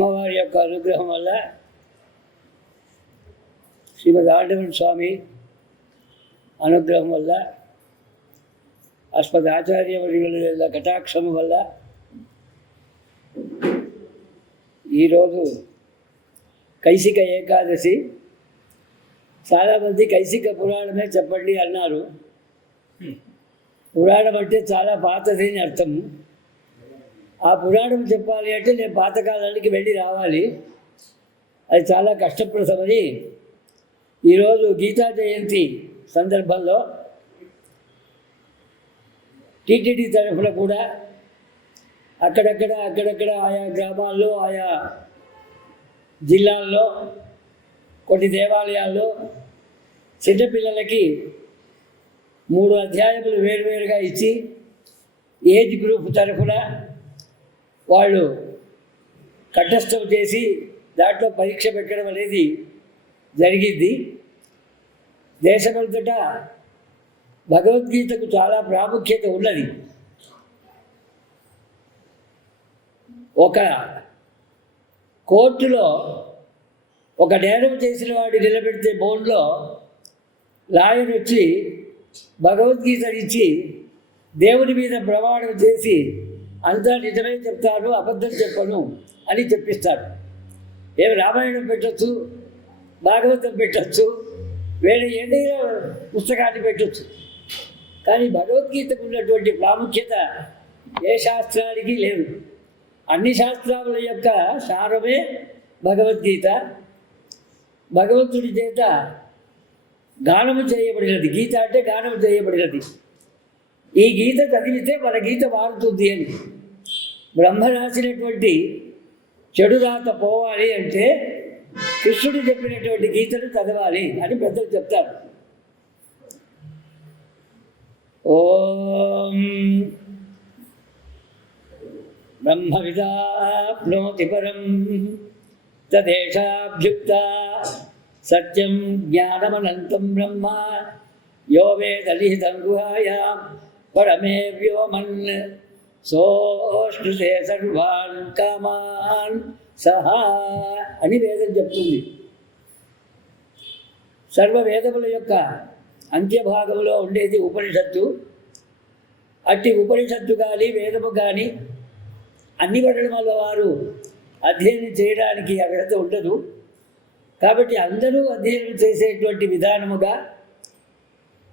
అమ్మవారి యొక్క అనుగ్రహం వల్ల శ్రీమద్ ఆండవన్ స్వామి అనుగ్రహం వల్ల అస్మద్ ఆచార్యవర్యుల కటాక్షం వల్ల ఈరోజు కైసిక ఏకాదశి. చాలామంది కైసిక పురాణమే చెప్పండి అన్నారు. పురాణం అంటే చాలా పాతది అని అర్థం. ఆ పురాణం చెప్పాలి అంటే నేను పాతకాలానికి వెళ్ళి రావాలి, అది చాలా కష్టప్రదమని ఈరోజు గీతా జయంతి సందర్భంలో టీటీడీ తరఫున కూడా అక్కడక్కడ ఆయా గ్రామాల్లో ఆయా జిల్లాల్లో కొన్ని దేవాలయాల్లో చిన్నపిల్లలకి 3 అధ్యాయములు వేరువేరుగా ఇచ్చి ఏజ్ గ్రూప్ తరఫున వాళ్ళు కంఠస్థం చేసి దాంట్లో పరీక్ష పెట్టడం అనేది జరిగింది. దేశమంతటా భగవద్గీతకు చాలా ప్రాముఖ్యత ఉన్నది. ఒక కోర్టులో ఒక నేరం చేసిన వాడు నిలబెడితే బోన్లో లాయర్ వచ్చి భగవద్గీత ఇచ్చి దేవుని మీద ప్రమాణం చేసి అంతా నిజమే చెప్తాను, అబద్ధం చెప్పను అని చెప్పిస్తాడు. ఏమి రామాయణం పెట్టచ్చు, భాగవతం పెట్టచ్చు, వేరే ఏదైనా పుస్తకాన్ని పెట్టచ్చు. కానీ భగవద్గీతకు ఉన్నటువంటి ప్రాముఖ్యత ఏ శాస్త్రానికి లేదు. అన్ని శాస్త్రాల యొక్క సారమే భగవద్గీత. భగవంతుడి చేత గానము చేయబడినది. గీత అంటే గానము చేయబడినది. ఈ గీత చదివితే మన గీత మారుతుంది అని. బ్రహ్మ రాసినటువంటి చెడు రాత పోవాలి అంటే కృష్ణుడు చెప్పినటువంటి గీతను చదవాలి అని పెద్దలు చెప్తారు. ఓం బ్రహ్మ విదాప్నోతి పరం తదేషాభ్యుక్త సత్యం జ్ఞానమనంతం బ్రహ్మ యో వేదలిహితం గుహాయాం పరమే వ్యోమన్ సోష్ణుతే సర్వాన్ కామాన్ సహా అని వేదం చెప్తుంది. సర్వవేదముల యొక్క అంత్యభాగంలో ఉండేది ఉపనిషత్తు. అట్టి ఉపనిషత్తు కానీ వేదము కానీ అన్ని వర్ణముల వారు అధ్యయనం చేయడానికి అర్హత ఉండదు. కాబట్టి అందరూ అధ్యయనం చేసేటువంటి విధానముగా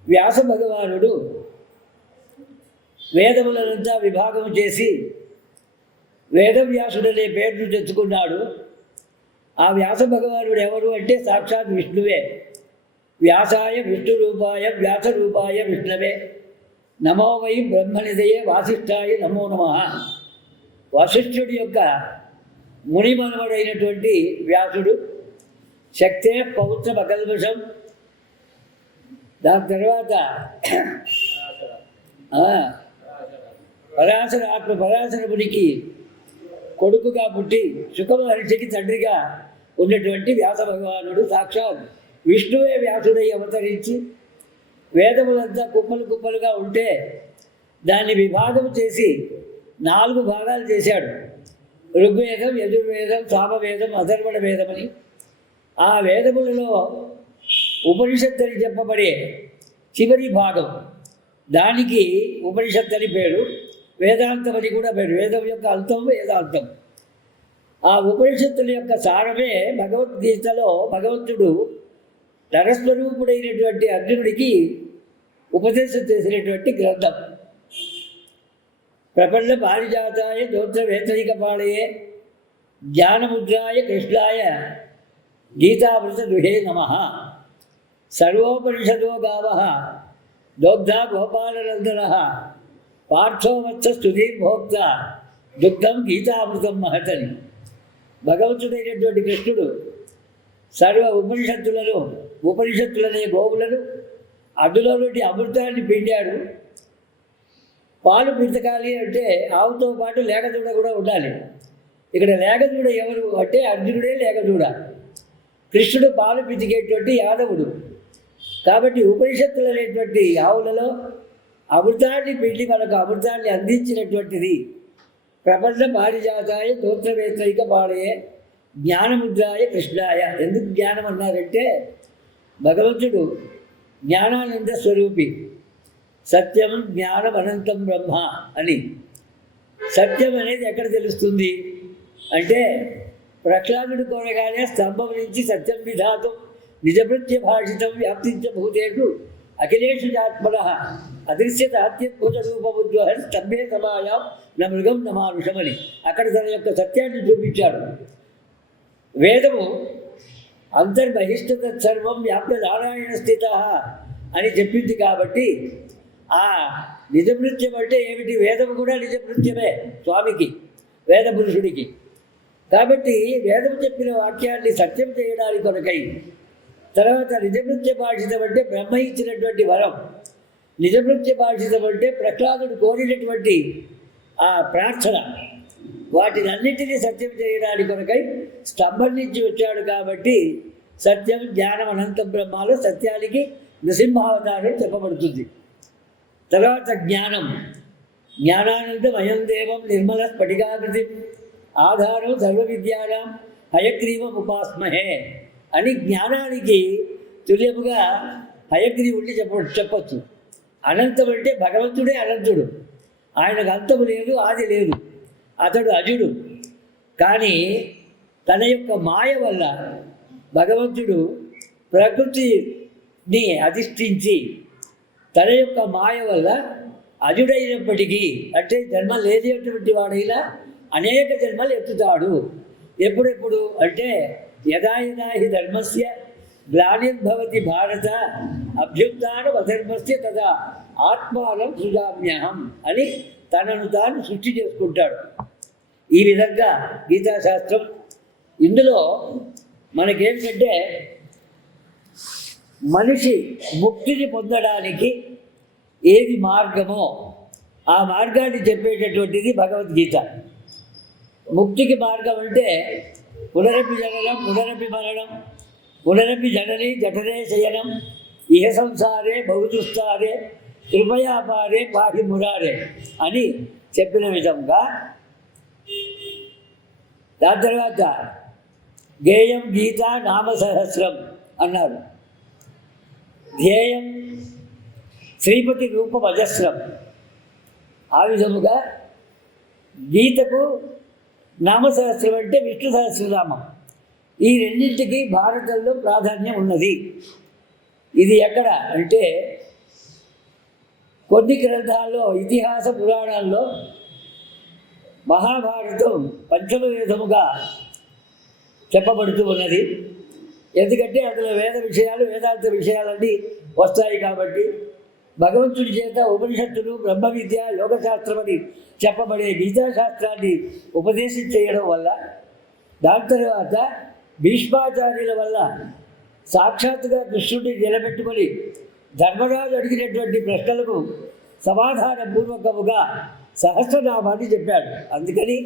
వ్యాస భగవానుడు వేదములనంతా విభాగం చేసి వేదవ్యాసుడనే పేరును తెచ్చుకున్నాడు. ఆ వ్యాస భగవానుడు ఎవరు అంటే సాక్షాత్ విష్ణువే. వ్యాసాయ విష్ణు రూపాయ వ్యాస రూపాయ విష్ణవే నమో వై బ్రహ్మనిదయే వాసిష్ఠాయ నమో నమః. వశిష్ఠుడి యొక్క మునిమనవడైనటువంటి వ్యాసుడు శక్తే పౌత్ర అకల్మషం. దాని తర్వాత పరాశర మునికి కొడుకుగా పుట్టి శుకమహర్షికి తండ్రిగా ఉన్నటువంటి వ్యాస భగవానుడు సాక్షాత్ విష్ణువే వ్యాసుడై అవతరించి వేదములంతా కుప్పలుగా ఉంటే దాన్ని విభాగం చేసి 4 భాగాలు చేశాడు. ఋగ్వేదం, యజుర్వేదం, సామవేదం, అథర్వణ వేదమని. ఆ వేదములలో ఉపనిషత్తు అని చెప్పబడే చివరి భాగం, దానికి ఉపనిషత్తు అని పేరు, వేదాంతం అని కూడా పేరు. వేదం యొక్క అంతం వేదాంతం. ఆ ఉపనిషత్తుల యొక్క సారమే భగవద్గీతలో భగవంతుడు నరస్వరూపుడైనటువంటి అర్జునుడికి ఉపదేశం చేసినటువంటి గ్రంథం. ప్రపన్న పారిజాతాయ దోత్రవేతైకపాళయే జ్ఞానముద్రాయ కృష్ణాయ గీతామృత దుహే నమః. సర్వోపనిషదో గావః దోగ్ధా గోపాలనందనః పార్థో వత్స స్తుతిర్భోక్త దుగ్ధం గీతామృతం మహతని. భగవంతుడైనటువంటి కృష్ణుడు సర్వ ఉపనిషత్తులనే గోవులను అందులో నుండి అమృతాన్ని పిండాడు. పాలు పిండకాలి అంటే ఆవుతో పాటు లేగదూడ కూడా ఉండాలి. ఇక్కడ లేగదూడ ఎవరు అంటే అర్జునుడే లేగదూడ. కృష్ణుడు పాలు పితికేటువంటి యాదవుడు. కాబట్టి ఉపనిషత్తులు అనేటువంటి ఆవులలో అమృతాన్ని పిండి మనకు అమృతాన్ని అందించినటువంటిది ప్రపంచ పారిజాతాయ తోత్రవేత్రైక పాడయే జ్ఞానముద్రాయ కృష్ణాయ. ఎందుకు జ్ఞానం అన్నారంటే భగవంతుడు జ్ఞానానంద స్వరూపి. సత్యం జ్ఞానం అనంతం బ్రహ్మ అని. సత్యం అనేది ఎక్కడ తెలుస్తుంది అంటే ప్రహ్లాదుడు కోరగానే స్తంభం నుంచి సత్యం విధాతం నిజభృత్య భాషితం వ్యాప్తించ భూతేషు అఖిలేషు ఆత్మన అదృశ్యత అత్యద్భుత రూపముద్వహ స్తంభే సమాయాం న మృగం న మానుషమని అక్కడ తన యొక్క సత్యాన్ని చూపించాడు. వేదము అంతర్బహిష్ట తత్సర్వం వ్యాప్త నారాయణ స్థిత అని చెప్పింది కాబట్టి ఆ నిజభృత్యం అంటే ఏమిటి? వేదము కూడా నిజభృత్యమే స్వామికి, వేద పురుషుడికి. కాబట్టి వేదము చెప్పిన వాక్యాన్ని సత్యం చేయడానికి కొరకై తర్వాత నిజభృత్య భాషితం అంటే బ్రహ్మ ఇచ్చినటువంటి వరం. నిజభృత్య భాషితం అంటే ప్రహ్లాదుడు కోరినటువంటి ఆ ప్రార్థన. వాటిని అన్నింటినీ సత్యం చేయడానికి కొరకై స్తంభం నుంచి వచ్చాడు కాబట్టి సత్యం జ్ఞానం అనంతం బ్రహ్మలో సత్యానికి నృసింహావతారం చెప్పబడుతుంది. తర్వాత జ్ఞానం. జ్ఞానానందం అయం దేవం నిర్మల స్ఫటికాకృతి ఆధారం సర్వ విద్యానాం హయగ్రీవం ఉపాస్మహే అని జ్ఞానానికి తుల్యముగా హయగ్రీవుడిని చెప్పచ్చు. అనంతం అంటే భగవంతుడే అనంతుడు. ఆయనకు అంతము లేదు, ఆది లేదు. అతడు అజుడు. కానీ తన యొక్క మాయ వల్ల భగవంతుడు ప్రకృతిని అధిష్ఠించి తన యొక్క మాయ వల్ల అజుడైనప్పటికీ అంటే జన్మ లేదేటువంటి వాడైనా అనేక జన్మలు ఎత్తుతాడు. ఎప్పుడెప్పుడు అంటే యదా యదా హి ధర్మస్య గ్లానిర్భవతి భారత అభ్యుత్థానం అధర్మస్య తదా ఆత్మానం సృజామ్యహం అని తనను తాను సృష్టి చేసుకుంటాడు. ఈ విధంగా గీతాశాస్త్రం. ఇందులో మనకేంటంటే మనిషి ముక్తిని పొందడానికి ఏది మార్గమో ఆ మార్గాన్ని చెప్పేటటువంటిది భగవద్గీత. ముక్తికి మార్గం అంటే పునరపి జననం పునరపి మరణం పునరపి జనని జఠరే శయనం ఇహ సంసారే బహుదుస్తారే కృపయాపారే పాహి మురారే అని చెప్పిన విధంగా దాని తర్వాత గేయం గీత నామ సహస్రం అన్నారు. ధ్యేయం శ్రీపతి రూపం అజస్రం. ఆ విధముగా గీతకు నామసహస్రం అంటే విష్ణు సహస్రనామం. ఈ రెండింటికి భారతంలో ప్రాధాన్యం ఉన్నది. ఇది ఎక్కడ అంటే కొన్ని గ్రంథాల్లో ఇతిహాస పురాణాల్లో మహాభారతం పంచమ వేదముగా చెప్పబడుతూ ఉన్నది. ఎందుకంటే అందులో వేద విషయాలు వేదాంత విషయాలన్నీ వస్తాయి కాబట్టి భగవంతుడి చేత ఉపనిషత్తులు బ్రహ్మ విద్య యోగశాస్త్రం అని చెప్పబడే గీతాశాస్త్రాన్ని ఉపదేశం చేయడం వల్ల దాని తర్వాత భీష్మాచార్యుల వల్ల సాక్షాత్తుగా కృష్ణుడిని నిలబెట్టుకొని ధర్మరాజు అడిగినటువంటి ప్రశ్నలకు సమాధానపూర్వకముగా సహస్రనామాన్ని చెప్పాడు. అందుకని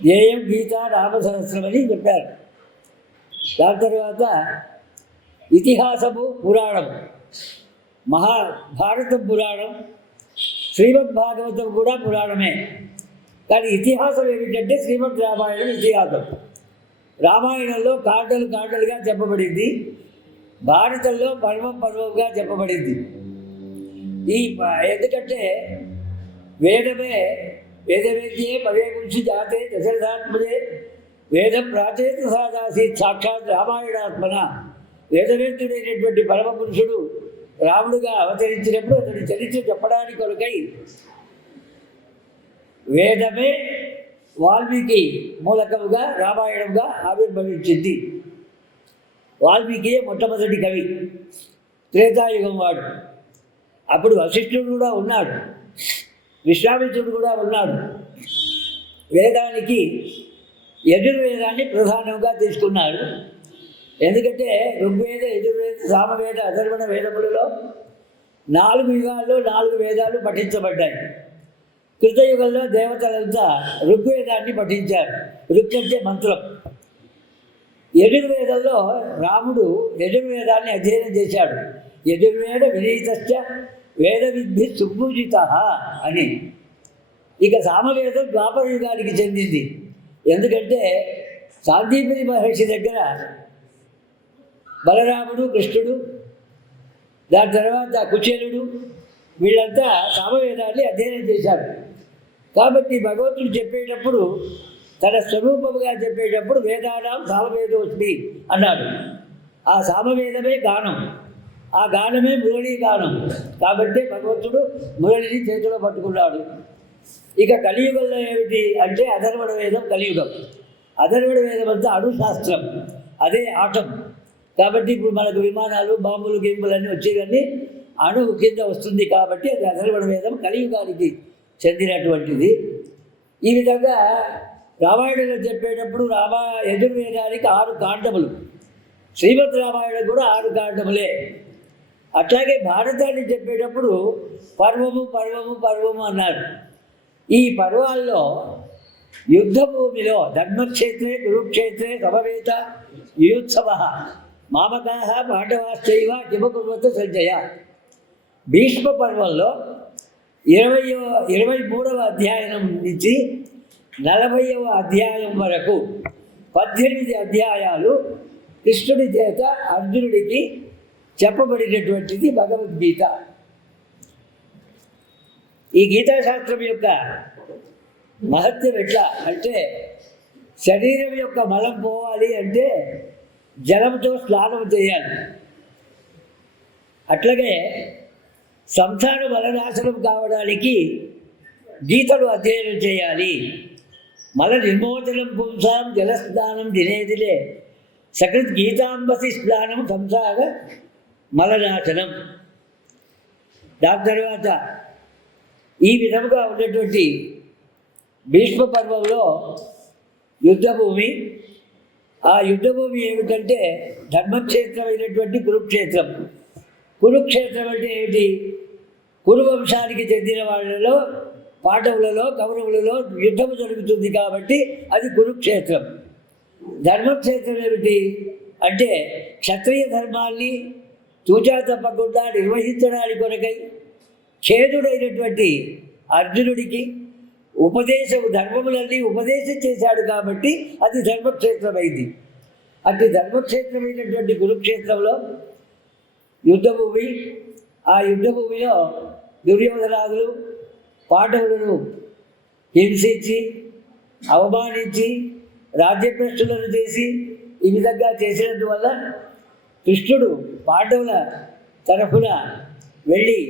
ధ్యేయం గీత నామ సహస్రం అని చెప్పారు. దాని తర్వాత ఇతిహాసము పురాణం. మహాభారతం పురాణం, శ్రీమద్భాగవతం కూడా పురాణమే. కానీ ఇతిహాసం ఏమిటంటే శ్రీమద్ రామాయణం ఇతిహాసం. రామాయణంలో కాండలు కాండలుగా చెప్పబడింది, భారతంలో పర్వం పర్వంగా చెప్పబడింది. ఎందుకంటే వేదమే వేదవేద్యే పదే పురుషి జాతే దశరథాత్మజే వేదం ప్రాచేత సాదాసి సాక్షాత్ రామాయణాత్మన. వేదవేద్యుడైనటువంటి పరమ పురుషుడు రాముడుగా అవతరించినప్పుడు అతడి చరిత్ర చెప్పడానికి కొరకై వేదమే వాల్మీకి మూలకముగా రామాయణంగా ఆవిర్భవించింది. వాల్మీకి మొట్టమొదటి కవి, త్రేతాయుగం వాడు. అప్పుడు వశిష్ఠుడు కూడా ఉన్నాడు, విశ్వామిత్రుడు కూడా ఉన్నాడు. వేదానికి యజుర్వేదాన్ని ప్రధానంగా తీసుకున్నాడు. ఎందుకంటే ఋగ్వేద యజుర్వేద సామవేద అథర్వణ వేదములలో 4 యుగాల్లో 4 వేదాలు పఠించబడ్డాయి. కృతయుగంలో దేవతలంతా ఋగ్వేదాన్ని పఠించారు. ఋగ్ అంటే మంత్రం. యజుర్వేదంలో రాముడు యజుర్వేదాన్ని అధ్యయనం చేశాడు. యజుర్వేద వినీతశ్చ వేద విద్ధి సుపూజిత అని. ఇక సామవేదం ద్వాపర యుగానికి చెందింది. ఎందుకంటే శాంతిపురి మహర్షి దగ్గర బలరాముడు, కృష్ణుడు, దాని తర్వాత కుచేలుడు వీళ్ళంతా సామవేదాన్ని అధ్యయనం చేశారు. కాబట్టి భగవంతుడు చెప్పేటప్పుడు తన స్వరూపముగా చెప్పేటప్పుడు వేదానాం సామవేదోస్మి అన్నాడు. ఆ సామవేదమే గానం, ఆ గానమే మురళీ గానం. కాబట్టి భగవంతుడు మురళిని చేతిలో పట్టుకున్నాడు. ఇక కలియుగంలో ఏమిటి అంటే అధర్వణ వేదం కలియుగం. అధర్వణ వేదం అంతా అణుశాస్త్రం, అదే ఆటం. కాబట్టి ఇప్పుడు మనకు విమానాలు, బాంబులు, గింబులు అన్నీ వచ్చేవన్నీ అణువు కింద వస్తుంది. కాబట్టి అది అధర్వణ వేదం కలియుగానికి చెందినటువంటిది. ఈ విధంగా రామాయణంలో చెప్పేటప్పుడు యజుర్వేదానికి 6 కాండములు, శ్రీమద్ రామాయణం కూడా 6 కాండములే. అట్లాగే భారతాన్ని చెప్పేటప్పుడు పర్వము పర్వము పర్వము అన్నారు. ఈ పర్వాల్లో యుద్ధభూమిలో ధర్మక్షేత్రే కురుక్షేత్రే సమవేత యుయుత్సవ మామకాః పాండవాశ్చైవ కిమకుర్వత సంజయ. భీష్మ పర్వంలో 23వ అధ్యాయం నుంచి 40వ అధ్యాయం వరకు 18 అధ్యాయాలు కృష్ణుడి చేత అర్జునుడికి చెప్పబడినటువంటిది భగవద్గీత. ఈ గీతాశాస్త్రం యొక్క మహత్యం ఎట్లా అంటే, శరీరం యొక్క మలం పోవాలి అంటే జలంతో స్నానం చేయాలి. అట్లాగే సంసార మలనాశనం కావడానికి గీతను అధ్యయనం చేయాలి. మల నిర్మోచనం పుంసాం జలస్నానం దినే దినే సకృత్ గీతాంబసి స్నానం సంసార మలనాశనం. దాని తర్వాత ఈ విధముగా ఉన్నటువంటి భీష్మ పర్వంలో యుద్ధభూమి, ఆ యుద్ధభూమి ఏమిటంటే ధర్మక్షేత్రమైనటువంటి కురుక్షేత్రం. కురుక్షేత్రం అంటే ఏమిటి? కురువంశానికి చెందిన వాళ్ళలో, పాండవులలో, కౌరవులలో యుద్ధము జరుగుతుంది కాబట్టి అది కురుక్షేత్రం. ధర్మక్షేత్రం ఏమిటి అంటే క్షత్రియ ధర్మాన్ని తూచా తప్పకుండా నిర్వహించడానికి కొరకై ఖేదుడైనటువంటి అర్జునుడికి ధర్మములన్నీ ఉపదేశం చేశాడు కాబట్టి అది ధర్మక్షేత్రమైంది. అట్టి ధర్మక్షేత్రమైనటువంటి కురుక్షేత్రంలో యుద్ధభూమి, ఆ యుద్ధభూమిలో దుర్యోధనాదులు పాండవులను హింసించి, అవమానించి, రాజ్యభ్రష్టులను చేసి ఈ విధంగా చేసినందువల్ల కృష్ణుడు పాండవుల తరఫున వెళ్ళి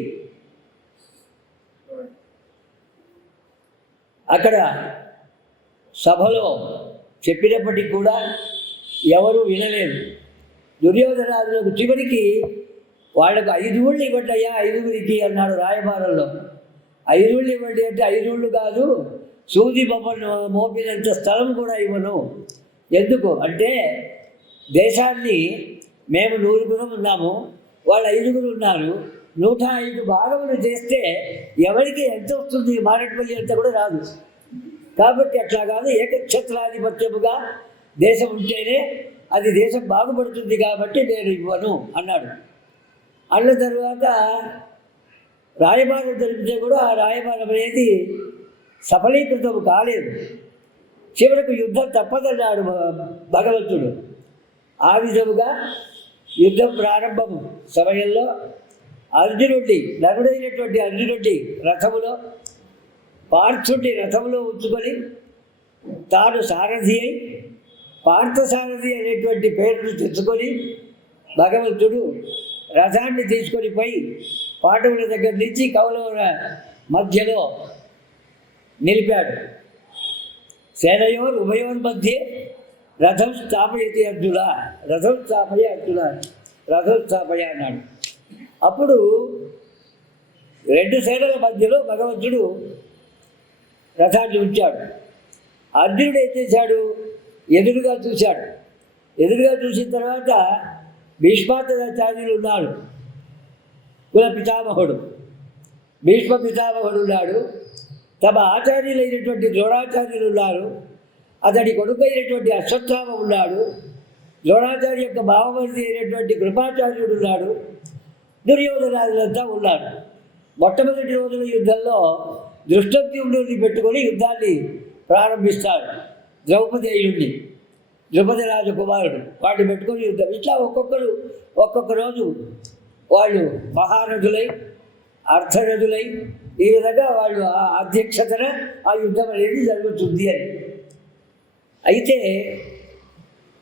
అక్కడ సభలో చెప్పినప్పటికీ కూడా ఎవరు వినలేదు. దుర్యోధనాదులకు చివరికి వాళ్ళకు 5 ఊళ్ళు ఇవ్వండి అయ్యా, 5గురికి అన్నాడు రాయబారంలో. 5 ఊళ్ళు ఇవ్వండి అంటే 5 ఊళ్ళు కాదు, సూది బొమ్మను మోపినంత స్థలం కూడా ఇవ్వను. ఎందుకు అంటే దేశాన్ని మేము 100 ఉన్నాము, వాళ్ళు 5 ఉన్నారు, 105 భాగములు చేస్తే ఎవరికి ఎంత వస్తుంది? మారేడుపల్లి అంతా కూడా రాదు. కాబట్టి అట్లా కాదు, ఏకఛత్రాధిపత్యముగా దేశం ఉంటేనే అది దేశం బాగుపడుతుంది కాబట్టి నేను ఇవ్వను అన్నాడు. అన్న తర్వాత రాయబారం జరిపితే కూడా ఆ రాయబారం అనేది సఫలీకృతం కాలేదు. చివరకు యుద్ధం తప్పదన్నాడు భగవంతుడు. ఆ విధముగా యుద్ధం ప్రారంభం సమయంలో నరుడైనటువంటి అర్జునుడి రథములో పార్థుడి రథములో ఉంచుకొని తాను సారథి అయి పార్థసారథి అనేటువంటి పేరును తెచ్చుకొని భగవంతుడు రథాన్ని తీసుకొని పోయి పాండవుల దగ్గర నుంచి కౌరవుల మధ్యలో నిలిపాడు. సేనయోర్ ఉభయోర్ మధ్య రథం స్థాపయతి అర్జున, రథం స్థాపయ అన్నాడు. అప్పుడు 2 సేనల మధ్యలో భగవంతుడు రథాన్ని ఉంచాడు. అర్జునుడు ఏం చేశాడు? ఎదురుగా చూశాడు. ఎదురుగా చూసిన తర్వాత భీష్మాచార్యులు ఉన్నారు, కుల పితామహుడు భీష్మ పితామహుడు ఉన్నాడు, తమ ఆచార్యులైనటువంటి ద్రోణాచార్యులు ఉన్నారు, అతడి కొడుకైనటువంటి అశ్వత్థామ ఉన్నాడు, ద్రోణాచార్య యొక్క భావమర్ది అయినటువంటి కృపాచార్యుడు ఉన్నాడు, దుర్యోధనాదులంతా ఉన్నారు. మొట్టమొదటి రోజుల యుద్ధంలో దృష్టద్యుమ్నుడిని పెట్టుకొని యుద్ధాన్ని ప్రారంభిస్తాడు. ద్రౌపదేయుణ్ణి, ద్రుపద రాజకుమారుడు, వాటిని పెట్టుకొని యుద్ధం. ఇట్లా ఒక్కొక్కరు ఒక్కొక్క రోజు వాళ్ళు మహారథులై అర్థరథులై ఈ విధంగా వాళ్ళు ఆ అధ్యక్షతన ఆ యుద్ధం అనేది జరుగుతుంది అని. అయితే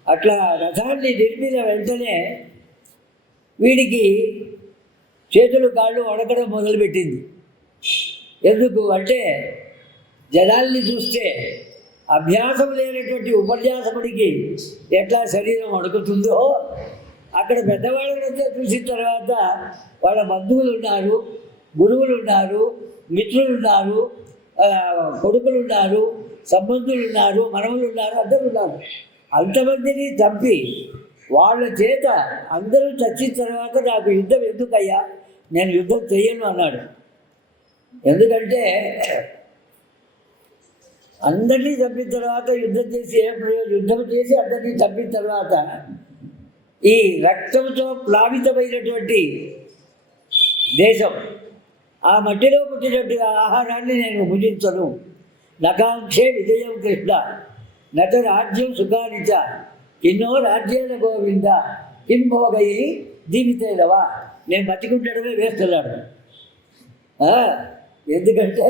అట్లా రథాన్ని నిలిపిన వెంటనే వీడికి చేతులు కాళ్ళు వణకడం మొదలుపెట్టింది. ఎందుకు అంటే జనాల్ని చూస్తే అభ్యాసం లేనటువంటి ఉపన్యాసకుడికి ఎట్లా శరీరం వణుకుతుందో అక్కడ పెద్దవాళ్ళంతా చూసిన తర్వాత వాళ్ళ బంధువులు ఉన్నారు, గురువులు ఉన్నారు, మిత్రులు ఉన్నారు, కొడుకులు ఉన్నారు, సంబంధులు ఉన్నారు, మనవులు ఉన్నారు, అందరూ ఉన్నారు. అంతమందిని చంపి వాళ్ళ చేత అందరూ చచ్చిన తర్వాత నాకు యుద్ధం ఎందుకయ్యా, నేను యుద్ధం చెయ్యను అన్నాడు. ఎందుకంటే అందరినీ చంపిన తర్వాత యుద్ధం చేసి ఏం ప్రయోజనం? యుద్ధం చేసి అందరినీ చంపిన తర్వాత ఈ రక్తంతో ప్లావితమైనటువంటి దేశం, ఆ మట్టిలో పుట్టినటువంటి ఆహారాన్ని నేను భుజించను. నకాంక్షే విజయం కృష్ణ నట రాజ్యం సుఖానిచ ఎన్నో రాజ్యాల గోవింద కిం భోగై దీవితేలవా. నేను బతికుండడమే వేస్తున్నాడు. ఎందుకంటే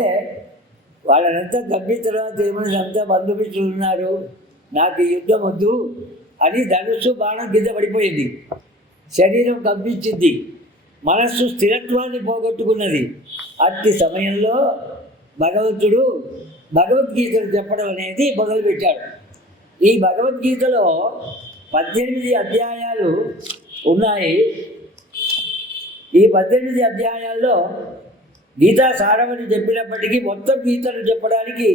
వాళ్ళనంతా తగ్గిన తర్వాత ఏమైనా అంతా బంధుమిత్రులు ఉన్నారు, నాకు యుద్ధం వద్దు అని ధనుస్సు బాణం కింద పడిపోయింది. శరీరం కంపించింది, మనస్సు స్థిరత్వాన్ని పోగొట్టుకున్నది. అట్టి సమయంలో భగవంతుడు భగవద్గీతను చెప్పడం అనేది మొదలుపెట్టాడు. ఈ భగవద్గీతలో 18 అధ్యాయాలు ఉన్నాయి. ఈ 18 అధ్యాయాల్లో గీతా సారమని చెప్పినప్పటికీ మొత్తం గీతను చెప్పడానికి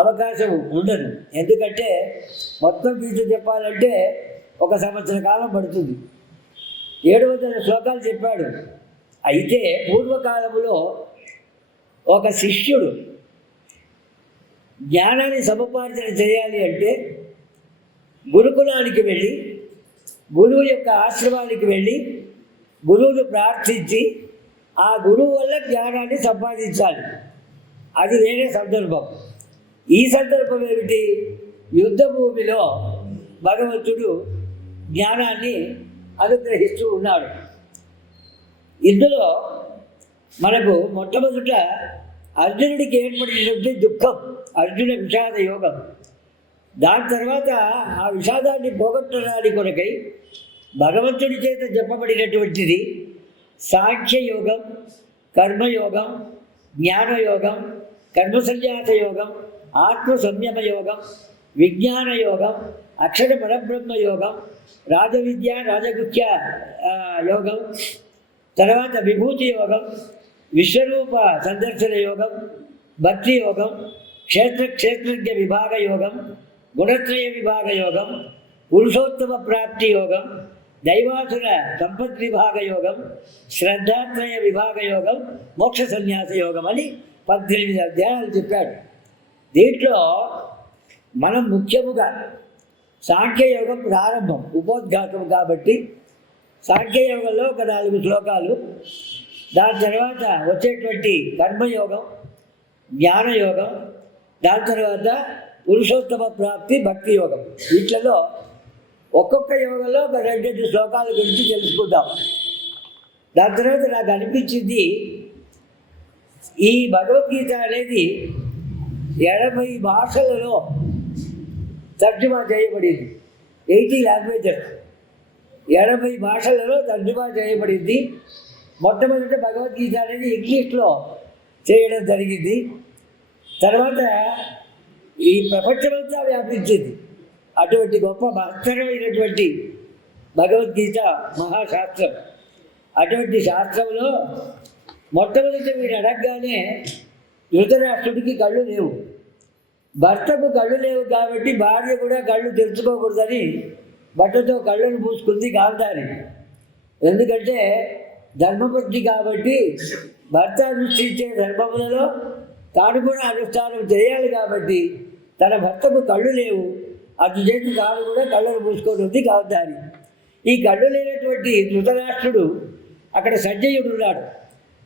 అవకాశం ఉండదు. ఎందుకంటే మొత్తం గీత చెప్పాలంటే 1 సంవత్సర కాలం పడుతుంది. 700 శ్లోకాలు చెప్పాడు. అయితే పూర్వకాలంలో ఒక శిష్యుడు జ్ఞానాన్ని సముపార్జన చేయాలి అంటే గురుకులానికి వెళ్ళి, గురువు యొక్క ఆశ్రమానికి వెళ్ళి గురువును ప్రార్థించి ఆ గురువు వల్ల జ్ఞానాన్ని సంపాదించాలి. అది వేరే సందర్భం. ఈ సందర్భం ఏమిటి? యుద్ధ భూమిలో భగవంతుడు జ్ఞానాన్ని అనుగ్రహిస్తూ ఉన్నాడు. ఇందులో మనకు మొట్టమొదట అర్జునుడికి ఏర్పడినటువంటి దుఃఖం, అర్జున విషాద యోగం. దాని తర్వాత ఆ విషాదాన్ని పోగొట్టడానికి కొరకై భగవంతుడి చేత చెప్పబడినటువంటిది సాంఖ్యయోగం, కర్మయోగం, జ్ఞానయోగం, కర్మసన్యాస యోగం, ఆత్మ సంయమ యోగం, విజ్ఞాన యోగం, అక్షర పరబ్రహ్మ యోగం, రాజవిద్య రాజగుహ్య యోగం, తర్వాత విభూతి యోగం, విశ్వరూప సందర్శన యోగం, భక్తి యోగం, క్షేత్రజ్ఞ విభాగ యోగం, గుణత్రయ విభాగ యోగం, పురుషోత్తమ ప్రాప్తి యోగం, దైవాసుర సంపత్ విభాగ యోగం, శ్రద్ధాత్రయ విభాగ యోగం, మోక్ష సన్యాస యోగం అని 18 అధ్యాయాలు చెప్పాడు. దీంట్లో మనం ముఖ్యముగా సాంఖ్యయోగం ప్రారంభం, ఉపోద్ఘాతం కాబట్టి సాంఖ్యయోగంలో ఒక 4 శ్లోకాలు, దాని తర్వాత వచ్చేటువంటి కర్మయోగం, జ్ఞానయోగం, దాని తర్వాత పురుషోత్తమ ప్రాప్తి, భక్తి యోగం. వీటిలో ఒక్కొక్క యోగంలో ఒక 2 శ్లోకాల గురించి తెలుసుకుందాం. దాని తర్వాత నాకు అనిపించింది ఈ భగవద్గీత అనేది 80 భాషలలో తర్జుమా చేయబడింది. 80 లాంగ్వేజెస్, 80 భాషలలో తర్జుమా చేయబడింది. మొట్టమొదట భగవద్గీత అనేది ఇంగ్లీష్లో చేయడం జరిగింది. తర్వాత ఈ ప్రపంచమంతా వ్యాపించింది. అటువంటి గొప్ప మహత్తరమైనటువంటి భగవద్గీత మహాశాస్త్రం. అటువంటి శాస్త్రంలో మొట్టమొదట వీడు అడగగానే ధృతరాష్ట్రుడికి కళ్ళు లేవు, భర్తకు కళ్ళు లేవు కాబట్టి భార్య కూడా కళ్ళు తెరుచుకోకూడదని బట్టతో కళ్ళను పూసుకుంది గాంధారి. ఎందుకంటే ధర్మపత్ని కాబట్టి భర్త అనుష్ఠించే ధర్మములలో తాను కూడా అనుష్ఠానం చేయాలి కాబట్టి తన భర్తకు కళ్ళు లేవు, అందుచేత తాను కూడా కళ్ళను పూసుకొని ఉంది గాంధారి. ఈ కళ్ళు లేనటువంటి ధృతరాష్ట్రుడు అక్కడ సంజయుడు ఉన్నాడు.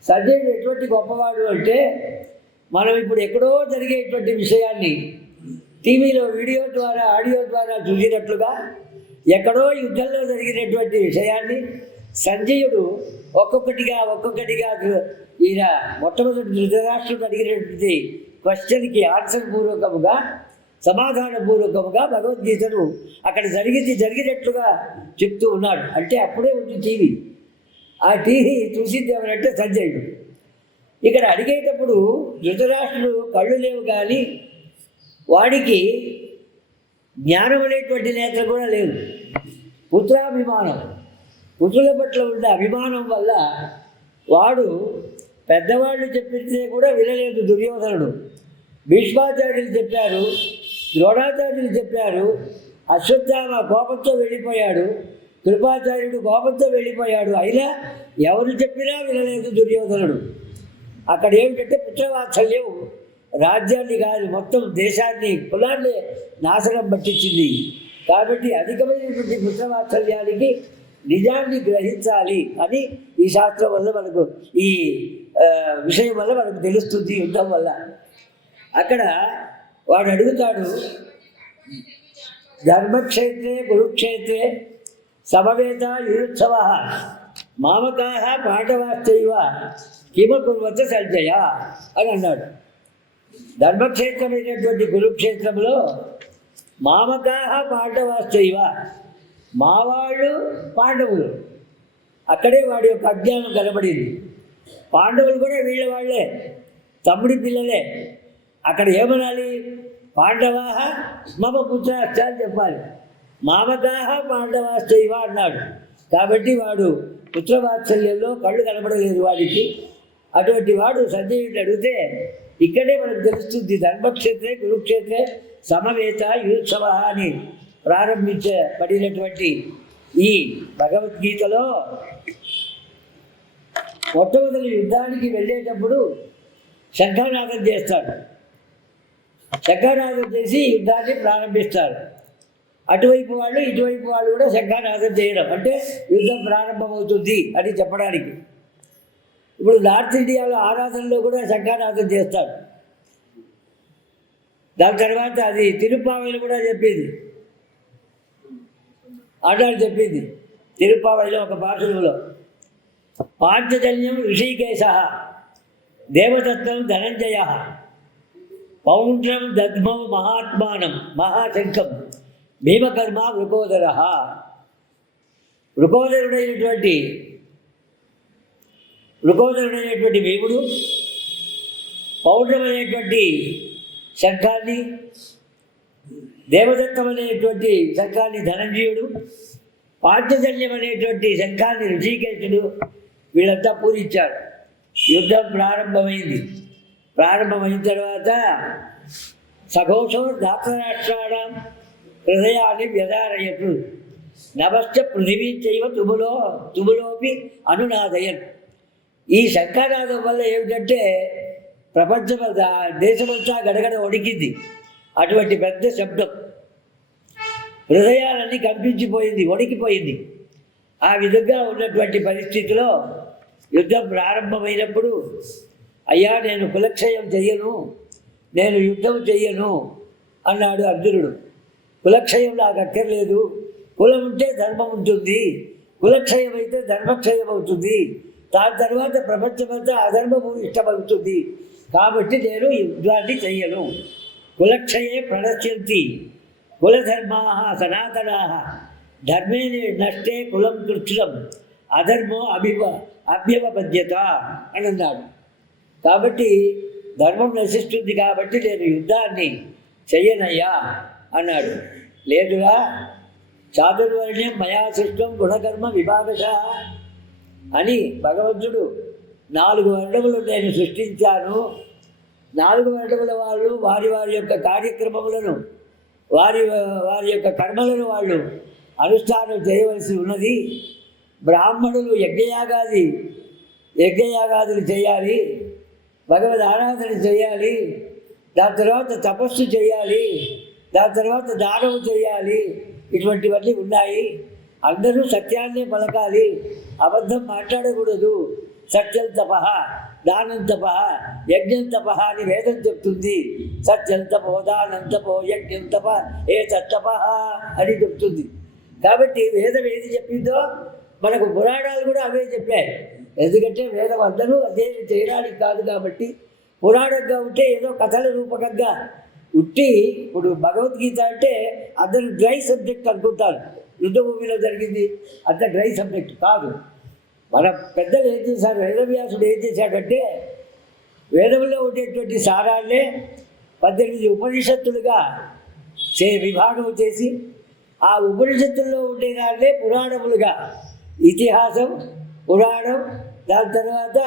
సంజయుడు ఎటువంటి గొప్పవాడు అంటే మనం ఇప్పుడు ఎక్కడో జరిగేటువంటి విషయాన్ని టీవీలో వీడియో ద్వారా ఆడియో ద్వారా చూసినట్లుగా ఎక్కడో యుద్ధంలో జరిగినటువంటి విషయాన్ని సంజయుడు ఒక్కొక్కటిగా ఈయన మొట్టమొదటి ధృతరాష్ట్రుడు అడిగినటువంటి క్వశ్చన్కి ఆన్సర్ పూర్వకముగా సమాధానపూర్వకముగా భగవద్గీతను అక్కడ జరిగినట్లుగా చెప్తూ ఉన్నాడు. అంటే అప్పుడే ఉంది టీవీ. ఆ టీవీ చూసింది ఎవరంటే సంజయుడు. ఇక్కడ అడిగేటప్పుడు ధృతరాష్ట్రుడు కళ్ళు లేవు కానీ వాడికి జ్ఞానం అనేటువంటి నేత్రం కూడా లేదు. పుత్రాభిమానం, పుత్రుల పట్ల ఉన్న అభిమానం వల్ల వాడు పెద్దవాళ్ళు చెప్పిందే కూడా వినలేదు. దుర్యోధనుడు భీష్మాచార్యులు చెప్పారు, ద్రోణాచార్యులు చెప్పారు, అశ్వత్థామ కోపంతో వెళ్ళిపోయాడు, కృపాచార్యుడు కోపంతో వెళ్ళిపోయాడు. అయినా ఎవరు చెప్పినా వినలేదు దుర్యోధనుడు. అక్కడ ఏమిటంటే పుత్రవాత్సల్యం రాజ్యాన్ని కాదు మొత్తం దేశాన్ని కులాన్ని నాశనం పట్టించింది. కాబట్టి అధికమైనటువంటి పుత్రవాత్సల్యానికి నిజాన్ని గ్రహించాలి అని ఈ శాస్త్రం వల్ల మనకు ఈ విషయం వల్ల మనకు తెలుస్తుంది. యుద్ధం వల్ల అక్కడ వాడు అడుగుతాడు, ధర్మక్షేత్రే కురుక్షేత్రే సమవేత యుయుత్సవ మామకా పాండవాశ్చైవ కిమకుర్వత సంజయ అని అన్నాడు. ధర్మక్షేత్రమైనటువంటి కురుక్షేత్రంలో మామకా పాండవాశ్చైవ, మావాళ్ళు పాండవులు, అక్కడే వాడి యొక్క అజ్ఞానం కనబడింది. పాండవులు కూడా వీళ్ళ వాళ్ళే, తమ్ముడి పిల్లలే. అక్కడ ఏమనాలి? పాండవాహ మమ పుత్రాశ్చ అని చెప్పాలి. మామకాహ పాండవాశ్చైవ అన్నాడు. కాబట్టి వాడు పుత్రవాత్సల్యంలో కళ్ళు కనబడలేదు వాడికి. అటువంటి వాడు సంజయుడిని అడిగితే ఇక్కడే మనకు తెలుస్తుంది. ధర్మక్షేత్రే కురుక్షేత్రే సమవేత యుత్సవ అని ప్రారంభించబడినటువంటి ఈ భగవద్గీతలో మొట్టమొదటి యుద్ధానికి వెళ్ళేటప్పుడు శంఖనాదం చేస్తాడు. శంఖనాదం చేసి యుద్ధాన్ని ప్రారంభిస్తారు. అటువైపు వాళ్ళు ఇటువైపు వాళ్ళు కూడా శంఖనాదం చేయడం అంటే యుద్ధం ప్రారంభమవుతుంది అని చెప్పడానికి. ఇప్పుడు నార్త్ ఇండియాలో ఆరాధనలో కూడా శంఖనాదం చేస్తారు. దాని తర్వాత అది తిరుప్పావైలో కూడా చెప్పింది, ఆటాడు చెప్పింది. తిరుప్పావైలో ఒక పాఠంలో పాంచజన్యం ఋషికేశ, దేవదత్తం ధనంజయ, పౌండ్రం దద్మం మహాత్మానం మహాశంఖం భీమకర్మ వృకోదర. వృకోదరుడైనటువంటి భీముడు పౌండ్రమైనటువంటి శంఖాన్ని, దేవదత్తం అనేటువంటి శంఖాన్ని ధనంజయుడు, పాంచజన్యం అనేటువంటి శంఖాన్ని ఋషికేశుడు వీళ్ళంతా పూరించారు. యుద్ధం ప్రారంభమైంది. ప్రారంభమైన తర్వాత సఘోషో ధాతరాష్ట్రాణం హృదయాన్ని వ్యధారయతు నభశ్చ పృథివీ చైవ తుములోపి అనునాదయన్. ఈ శంఖనాదం వల్ల ఏమిటంటే ప్రపంచమంతా దేశమంతా గడగడ వణికింది. అటువంటి పెద్ద శబ్దం హృదయాలన్నీ కంపించిపోయింది, వణికిపోయింది. ఆ విధంగా ఉన్నటువంటి పరిస్థితిలో యుద్ధం ప్రారంభమైనప్పుడు అయ్యా నేను కులక్షయం చెయ్యను, నేను యుద్ధం చెయ్యను అన్నాడు అర్జునుడు. కులక్షయం నాకు అక్కర్లేదు, కులం ఉంటే ధర్మం ఉంటుంది, కులక్షయం అయితే ధర్మక్షయం అవుతుంది, దాని తర్వాత ప్రపంచమంతా అధర్మము ఇష్టమవుతుంది. కాబట్టి నేను యుద్ధాన్ని చెయ్యను. కులక్షయే ప్రణశ్యంతి కులధర్మా సనాతనా ధర్మే నష్టే కులం కృత్యం అధర్మో అభ్యవపద్యత అని అన్నాడు. కాబట్టి ధర్మం నశిస్తుంది కాబట్టి నేను యుద్ధాన్ని చెయ్యనయ్యా అన్నాడు. లేదుగా చాతుర్వర్ణ్యం మయా సృష్టం గుణకర్మ విభాగశ అని భగవంతుడు 4 వర్ణములు నేను సృష్టించాను. 4 వర్ణముల వాళ్ళు వారి వారి యొక్క కార్యక్రమములను వారి యొక్క కర్మలను వాళ్ళు అనుష్ఠానం చేయవలసి ఉన్నది. బ్రాహ్మణులు యజ్ఞయాగాదులు చేయాలి, భగవద్ ఆరాధన చేయాలి, దాని తర్వాత తపస్సు చేయాలి, దాని తర్వాత దానము చేయాలి. ఇటువంటివన్నీ ఉన్నాయి. అందరూ సత్యాన్నే పలకాలి, అబద్ధం మాట్లాడకూడదు. సత్యం తపః దానం తప, యజ్ఞం తప అని వేదం చెప్తుంది. సత్యం తపో దానం తపో యజ్ఞం తప ఏ తప్ప అని చెప్తుంది. కాబట్టి వేదం ఏది చెప్పిందో మనకు పురాణాలు కూడా అవే చెప్పాయి. ఎందుకంటే వేదం అందరూ అదే చేయడానికి కాదు కాబట్టి పురాణంగా ఉంటే ఏదో కథల రూపకంగా ఉట్టి. ఇప్పుడు భగవద్గీత అంటే అందరూ డ్రై సబ్జెక్ట్ అనుకుంటారు. యుద్ధభూమిలో జరిగింది అంత డ్రై సబ్జెక్ట్ కాదు. మన పెద్దలు ఏం చేశారు, వేదవ్యాసుడు ఏం చేశాడంటే వేదంలో ఉండేటువంటి సారాన్నే 18 ఉపనిషత్తులుగా విభాగం చేసి ఆ ఉపనిషత్తుల్లో ఉండేదాన్నే పురాణములుగా, ఇతిహాసం పురాణం, దాని తర్వాత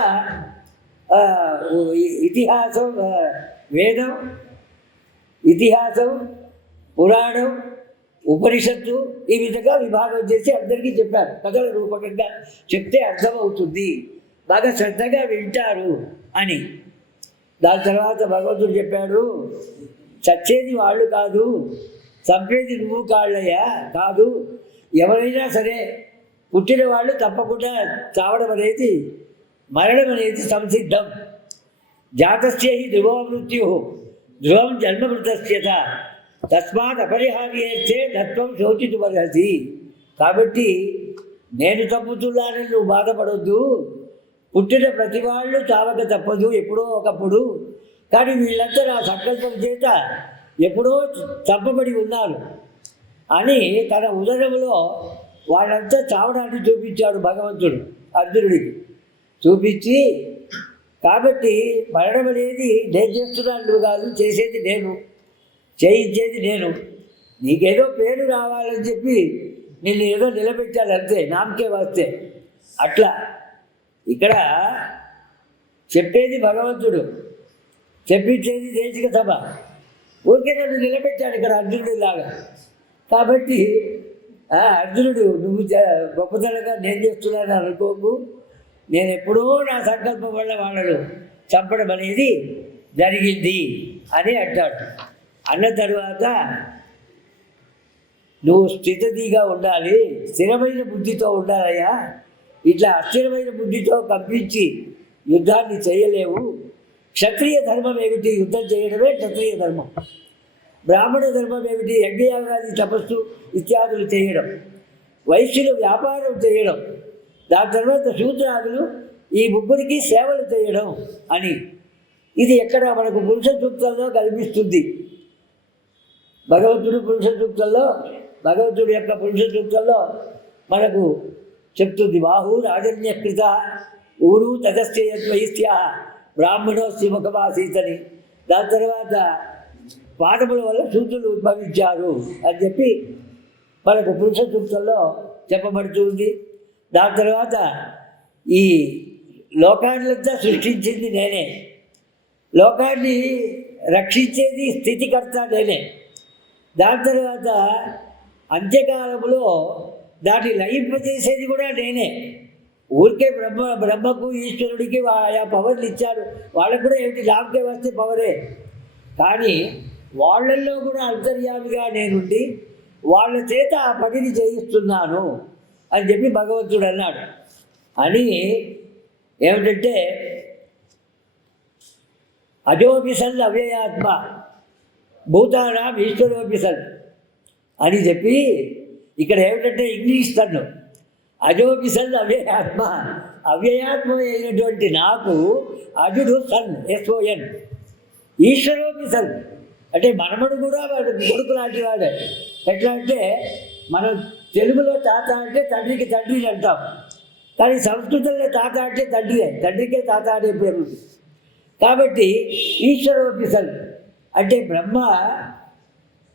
ఇతిహాసం వేదం, ఇతిహాసం పురాణం ఉపనిషత్తు ఈ విధంగా విభాగం చేసి అందరికీ చెప్పారు. కథల రూపకంగా చెప్తే అర్థమవుతుంది, బాగా శ్రద్ధగా వింటారు అని. దాని తర్వాత భగవంతుడు చెప్పాడు, చచ్చేది వాళ్ళు కాదు, చంపేది నువ్వు కాళ్ళయ్యా కాదు. ఎవరైనా సరే పుట్టిన వాళ్ళు తప్పకుండా చావడం అనేది, మరణం అనేది సంసిద్ధం. జాతస్య హి ధ్రువో మృత్యు ధ్రువం జన్మమృతస్యత తస్మాత్ అపరిహార్యేస్తే తత్వం శోచితుమర్హసి. కాబట్టి నేను తప్పుతున్నానని నువ్వు బాధపడొద్దు. పుట్టిన ప్రతి వాళ్ళు చావక తప్పదు ఎప్పుడో ఒకప్పుడు. కానీ వీళ్ళంతా నా సంకల్పం చేత ఎప్పుడో చంపబడి ఉన్నారు అని తన ఉదరంలో వాళ్ళంతా చావడాన్ని చూపించాడు భగవంతుడు అర్జునుడికి. చూపించి కాబట్టి మరణం అనేది నేను చేస్తున్నాను నువ్వు కాదు, చేసేది నేను, చేయించేది నేను. నీకేదో పేరు రావాలని చెప్పి నిన్ను ఏదో నిలబెట్టాలి అంతే, నామకే వస్తే. అట్లా ఇక్కడ చెప్పేది భగవంతుడు, చెప్పించేది దేశిక సభ. ఊరికే నన్ను నిలబెట్టాడు ఇక్కడ అర్జునుడిలాగా. కాబట్టి అర్జునుడు నువ్వు గొప్పతనంగా నేను చేస్తున్నాను అనుకోకు, నేను ఎప్పుడూ నా సంకల్పం వల్ల వాళ్ళను చంపడం అనేది జరిగింది అని అంటాడు. అన్న తర్వాత నువ్వు స్థితిగా ఉండాలి, స్థిరమైన బుద్ధితో ఉండాలయ్యా. ఇట్లా అస్థిరమైన బుద్ధితో కంపించి యుద్ధాన్ని చేయలేవు. క్షత్రియ ధర్మం ఏమిటి? యుద్ధం చేయడమే క్షత్రియ ధర్మం. బ్రాహ్మణ ధర్మం ఏమిటి? యజ్ఞయాగాది తపస్సు ఇత్యాదులు చేయడం. వైశ్యులు వ్యాపారం చేయడం. దాని తర్వాత శూద్రాదులు ఈ ముగ్గురికి సేవలు చేయడం అని. ఇది ఎక్కడ మనకు పురుష సూక్తంలో కనిపిస్తుంది. భగవంతుడు పురుష సూక్తంలో, భగవంతుడి యొక్క పురుష సూక్తంలో మనకు చెప్తుంది. బాహు రాజన్యకృత ఊరు తదస్యత్వైస్య బ్రాహ్మణోస్య ముఖమాసీతని. దాని తర్వాత పాదముల వల్ల శూద్రులు ఉద్భవించారు అని చెప్పి మనకు పురుష సూక్తంలో చెప్పబడుతుంది. దాని తర్వాత ఈ లోకాన్నంతా సృష్టించింది నేనే, లోకాన్ని రక్షించేది స్థితికర్త నేనే. దాని తర్వాత అంత్యకాలంలో దాన్ని లయింపజేసేది కూడా నేనే. ఊరికే బ్రహ్మకు ఈశ్వరుడికి ఆయా పవర్లు ఇచ్చాడు. వాళ్ళకు కూడా ఏమిటి నామకే వస్తే పవరే. కానీ వాళ్ళల్లో కూడా అంతర్యామిగా నేనుండి వాళ్ళ చేత ఆ పనిని చేయిస్తున్నాను అని చెప్పి భగవంతుడు అన్నాడు. అని ఏమిటంటే అజోపిసల్ అవ్యయాత్మ భూతానాం ఈశ్వరోపిసల్ అని చెప్పి ఇక్కడ ఏమిటంటే ఇంగ్లీష్ తను అజోపిసల్ అవ్యయాత్మ, అవ్యయాత్మ అయినటువంటి నాకు అజుడు సన్ ఎస్ఓఎన్, ఈశ్వరోపిసల్ అంటే మనమడు కూడా వాడు కొడుకు లాంటి వాడే. ఎట్లా అంటే మనం తెలుగులో తాత అంటే తండ్రికి తండ్రిని అంటాం, కానీ సంస్కృతంలో తాత అంటే తండ్రియే, తండ్రికే తాత అనే పేరు. కాబట్టి ఈశ్వరోపిసల్ అంటే బ్రహ్మ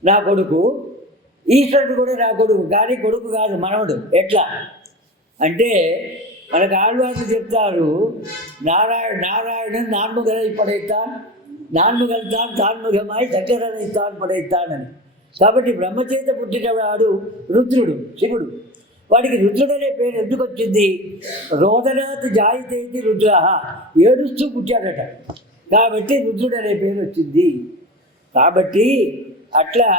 నా కొడుకు, ఈశ్వరుడు కూడా నా కొడుకు, కానీ కొడుకు కాదు మనవడు. ఎట్లా అంటే మనకు ఆళ్వార్లు చెప్తారు, నారాయణన్ నాన్ముగలై పడైతాన్, నాన్ముగల్తాన్ తాన్ముఖమాయి దగ్గరనైతాన్ పడైతానని. కాబట్టి బ్రహ్మచేత పుట్టినవాడు రుద్రుడు, శివుడు. వాడికి రుద్రుడు అనే పేరు ఎందుకు వచ్చింది? రోదనాత్ జాయితేతి రుద్ర, ఏడుస్తూ పుట్టాడట, కాబట్టి రుద్రుడు అనే పేరు వచ్చింది. కాబట్టి అట్లా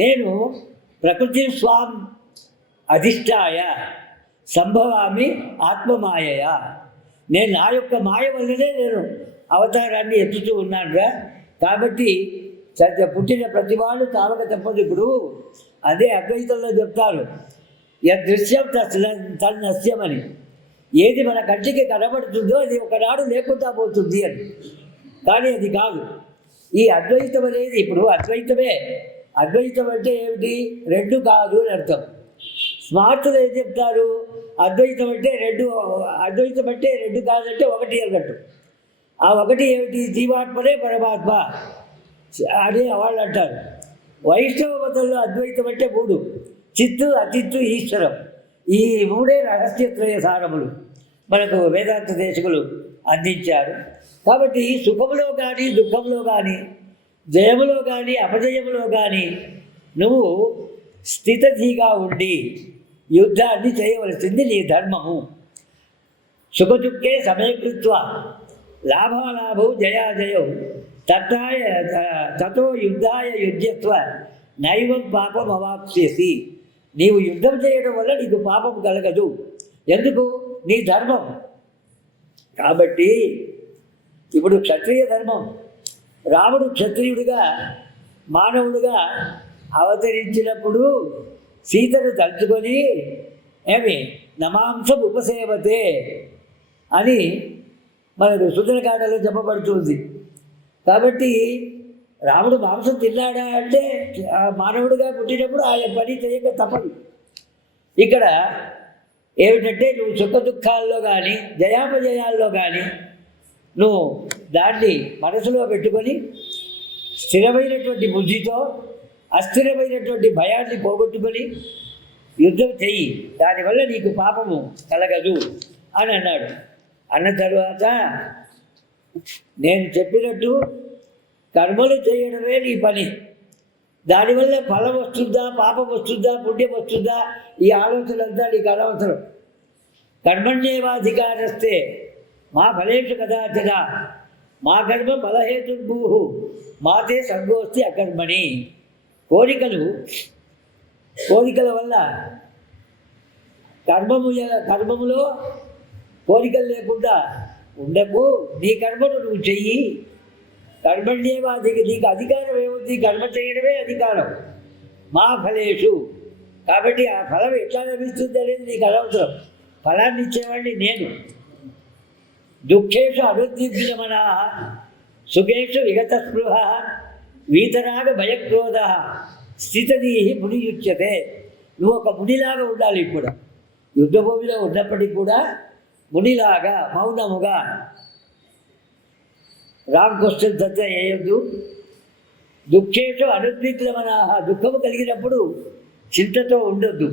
నేను ప్రకృతి స్వాం అధిష్టాయ సంభవామి ఆత్మమాయయ. నేను నా యొక్క మాయ వల్లనే నేను అవతారాన్ని ఎత్తుతూ ఉన్నానురా. కాబట్టి పుట్టిన ప్రతి వాళ్ళు తావక తప్పదు. ఇప్పుడు అదే అద్వైతంలో చెప్తారు, యదృశ్యం తన్నస్యం అని. ఏది మన కంటికి కనబడుతుందో అది ఒకనాడు లేకుండా పోతుంది అని. కానీ అది కాదు. ఈ అద్వైతం అనేది ఇప్పుడు అద్వైతమే. అద్వైతం అంటే ఏమిటి? రెండు కాదు అని అర్థం. స్మార్తులు ఏం చెప్తారు? అద్వైతం అంటే రెండు కాదంటే ఒకటి అన్నట్టు. ఆ ఒకటి ఏమిటి? జీవాత్మనే పరమాత్మ అని వాళ్ళు అంటారు. వైష్ణవ మతంలో అద్వైతం అంటే మూడు: చిత్తు, అచిత్తు, ఈశ్వరం. ఈ మూడే రహస్యత్రయ సారములు మనకు వేదాంత దేశకులు అందించారు. కాబట్టి సుఖములో కానీ దుఃఖంలో కానీ జయములో కానీ అపజయములో కానీ నువ్వు స్థితధిగా ఉండి యుద్ధాన్ని చేయవలసింది నీ ధర్మము. సుఖదుఃఖే సమయకృత్వ లాభాలాభౌ జయాజయౌ తతో యుద్ధాయ యుజ్యత్వ నైవం పాపం అవాప్స్యసి. నీవు యుద్ధం చేయడం వల్ల నీకు పాపం కలగదు. ఎందుకు? నీ ధర్మం. కాబట్టి ఇప్పుడు క్షత్రియ ధర్మం. రాముడు క్షత్రియుడిగా మానవుడిగా అవతరించినప్పుడు సీతను తలుచుకొని నమాంసం ఉపసేవతే అని మనకు సుందరకాండలో చెప్పబడుతుంది. కాబట్టి రాముడు మాంసం తిన్నాడా అంటే మానవుడిగా పుట్టినప్పుడు ఆయన పని చేయక తప్పదు. ఇక్కడ ఏమిటంటే నువ్వు సుఖ దుఃఖాల్లో కానీ జయాపజయాల్లో కానీ నువ్వు దాన్ని మనసులో పెట్టుకొని స్థిరమైనటువంటి బుద్ధితో అస్థిరమైనటువంటి భయాన్ని పోగొట్టుకొని యుద్ధం చెయ్యి. దానివల్ల నీకు పాపము కలగదు అని అన్నాడు. అన్న తరువాత నేను చెప్పినట్టు కర్మలు చేయడమే నీ పని. దానివల్ల ఫలం వస్తుందా, పాపం వస్తుందా, పుణ్యం వస్తుందా, ఈ ఆలోచనంతా నీకు అనవసరం. కర్మణ్యేవాధికారస్తే మా ఫలేషు కదాచన మా కర్మ ఫలహేతుర్భూ మాతే సంగోస్తి అకర్మణి. కోరికల వల్ల కర్మములో కోరికలు లేకుండా ఉండకు. నీ కర్మను నువ్వు చెయ్యి. కర్మణ్యేవాధిక నీకు అధికారం ఏముంది? కర్మ చేయడమే అధికారం. మా ఫలేషు. కాబట్టి ఆ ఫలం ఎట్లా లభిస్తుంది అనేది నీకు అనవసరం. ఫలాన్ని ఇచ్చేవాడిని నేను. దుఃఖేషు అనుద్విగ్నమనా సుఖేషు విగత స్పృహ వీతరాగ భయక్రోధ స్థితదీహి మునియుచ్యతే. నువ్వు ఒక మునిలాగా ఉండాలి. ఇప్పుడు యుద్ధభూమిలో ఉన్నప్పటికీ కూడా మునిలాగా మౌనముగా. రాంగ్ క్వశ్చన్స్ అంతా వేయద్దు. దుఃఖేషు అనుద్విగ్నమనా, దుఃఖము కలిగినప్పుడు చింతతో ఉండొద్దు.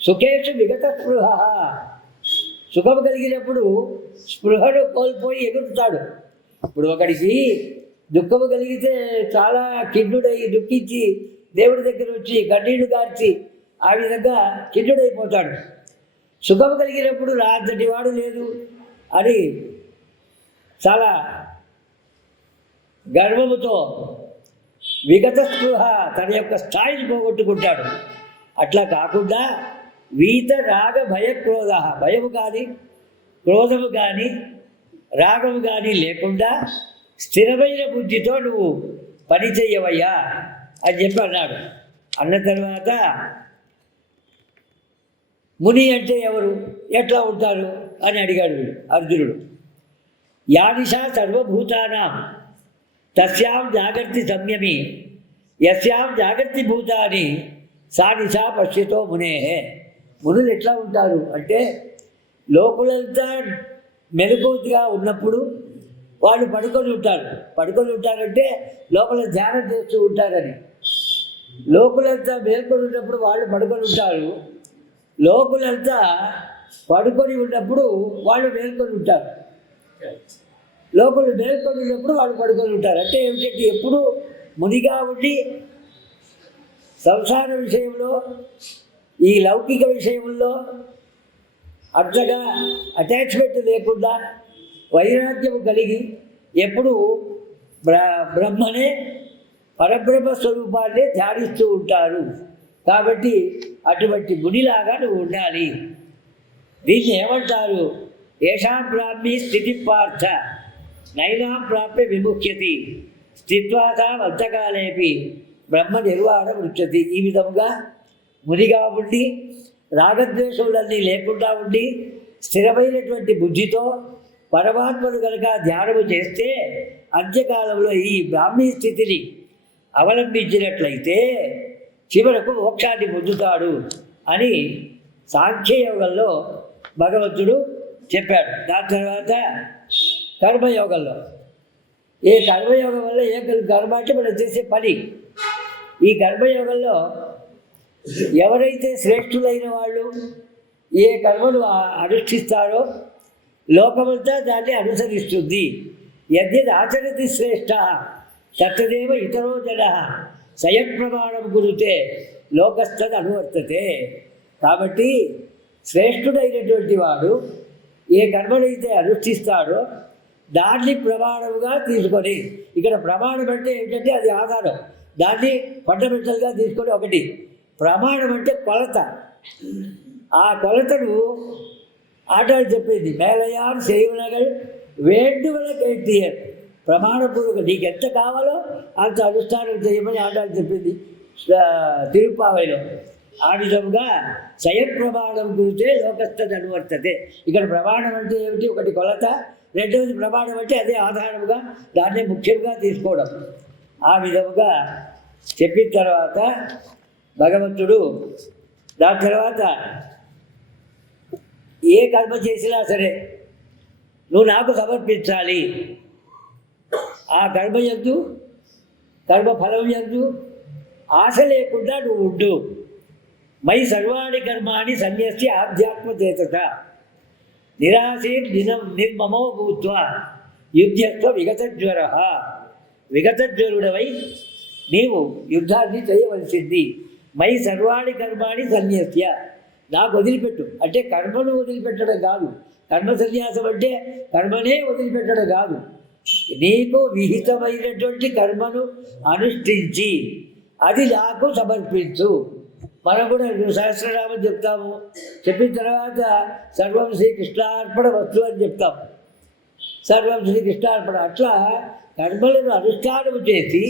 సుఖేషు విగత స్పృహ, సుఖము కలిగినప్పుడు స్పృహను కోల్పోయి ఎగురుతాడు. ఇప్పుడు ఒకడికి దుఃఖము కలిగితే చాలా కిన్నుడై దుఃఖించి దేవుడి దగ్గర వచ్చి కన్నీళ్లు కార్చి ఆ విధంగా కిన్నుడైపోతాడు. సుఖము కలిగినప్పుడు రాంతటి వాడు లేదు అని చాలా గర్వముతో విగత స్పృహ తన యొక్క స్థాయిని పోగొట్టుకుంటాడు. అట్లా కాకుండా వీత రాగ భయ క్రోధ, భయము కానీ క్రోధము కానీ రాగము కానీ లేకుండా స్థిరమైన బుద్ధితో నువ్వు పని చెయ్యవయ్యా అని చెప్పి అన్నాడు. అన్న తర్వాత ముని అంటే ఎవరు, ఎట్లా ఉంటారు అని అడిగాడు అర్జునుడు. యానిషా సర్వభూతానాం తస్యాం జాగర్తి సంయమి యస్యాం జాగర్తి భూతాని సా నిశా పశ్యతో మునే. మునులు ఎట్లా ఉంటారు అంటే లోకులంతా మెలకువగా ఉన్నప్పుడు వాళ్ళు పడుకొని ఉంటారంటే లోపల ధ్యానం చేస్తూ ఉంటారని. లోకులంతా మేల్కొని ఉన్నప్పుడు వాళ్ళు పడుకొని ఉంటారు. లోకులంతా పడుకొని ఉన్నప్పుడు వాళ్ళు మేల్కొని ఉంటారు. లోకులు మేల్కొని ఉన్నప్పుడు వాళ్ళు పడుకొని ఉంటారు. అంటే ఏమిటంటే ఎప్పుడు మునిగా ఉండి సంసార విషయంలో ఈ లౌకిక విషయంలో అంతగా అటాచ్మెంట్ లేకుండా వైరాగ్యము కలిగి ఎప్పుడు బ్రహ్మనే పరబ్రహ్మ స్వరూపాన్నే ధ్యానిస్తూ ఉంటారు. కాబట్టి అటువంటి మునిలాగా నువ్వు ఉండాలి. దీన్ని ఏమంటారు ఏషాం బ్రాహ్మీ స్థితి పార్థ నైనాం ప్రాప్య విముఖ్యతి స్థిత్వాసా వంతకాలేపి బ్రహ్మ నిర్వాణ వృక్షతి. ఈ విధముగా మునిగా ఉండి రాగద్వేషములన్నీ లేకుండా ఉండి స్థిరమైనటువంటి బుద్ధితో పరమాత్మను కనుక ధ్యానము చేస్తే అంత్యకాలంలో ఈ బ్రాహ్మీ స్థితిని అవలంబించినట్లయితే చివరకు మోక్షాన్ని పొందుతాడు అని సాంఖ్యయోగంలో భగవంతుడు చెప్పాడు. దాని తర్వాత కర్మయోగంలో కర్మయోగం వల్ల కర్మ అంటే మనం చేసే పని. ఈ కర్మయోగంలో ఎవరైతే శ్రేష్ఠులైన వాళ్ళు ఏ కర్మను అనుష్ఠిస్తారో లోకమంతా దాన్ని అనుసరిస్తుంది. యద్యద్ ఆచరతి శ్రేష్ఠ తత్తదేవ ఇతరో జన స్వయప్రమాణం గురుతే లోకస్థద్ అనువర్తతే. కాబట్టి శ్రేష్ఠుడైనటువంటి వాడు ఏ కర్మనైతే అనుష్ఠిస్తాడో దాన్ని ప్రమాణముగా తీసుకొని, ఇక్కడ ప్రమాణం అంటే ఏంటంటే అది ఆధారం, దాన్ని ఫండమెంటల్గా తీసుకొని ఒకటి. ప్రమాణం అంటే కొలత. ఆ కొలతను ఆటాడు చెప్పింది. మేలయాన్ సేవనగల్ వేண்டுగల కేటీఆర్ ప్రమాణపూర్వక నీకు ఎంత కావాలో అంత అనుష్ఠానం చేయమని ఆటాడు చెప్పింది తిరుపావైలో. ఆ విధంగా స్వయం ప్రమాణం గురితే లోకస్థది అనువర్తతే. ఇక్కడ ప్రమాణం అంటే ఏమిటి? ఒకటి కొలత, రెండవది ప్రమాణం అంటే అదే ఆధారముగా దాన్నే ముఖ్యంగా తీసుకోవడం. ఆ విధముగా చెప్పిన తర్వాత భగవంతుడు దాని తర్వాత ఏ కర్మ చేసినా సరే నువ్వు నాకు సమర్పించాలి. ఆ కర్మ యందు కర్మఫలం యందు ఆశ లేకుండా నువ్వు ఉండు. మై సర్వాణి కర్మాణి సన్యస్య ఆధ్యాత్మచేతత నిరాశే నిర్మమో భూత్వా యుద్ధత్వ విగతజ్వర. విగతజ్వరుడవై నీవు యుద్ధాన్ని చేయవలసింది. మై సర్వాణి కర్మాణి సన్యస్య నాకు వదిలిపెట్టు అంటే కర్మను వదిలిపెట్టడం కాదు. కర్మ సన్యాసం అంటే కర్మనే వదిలిపెట్టడం కాదు. నీకు విహితమైనటువంటి కర్మను అనుష్ఠించి అది నాకు సమర్పించు. మనం కూడా సహస్రనామం చెప్తాము. చెప్పిన తర్వాత సర్వం శ్రీకృష్ణార్పణ వస్తు అని చెప్తాం. సర్వం శ్రీకృష్ణార్పణ. అట్లా కర్మలను అనుష్ఠానం చేసి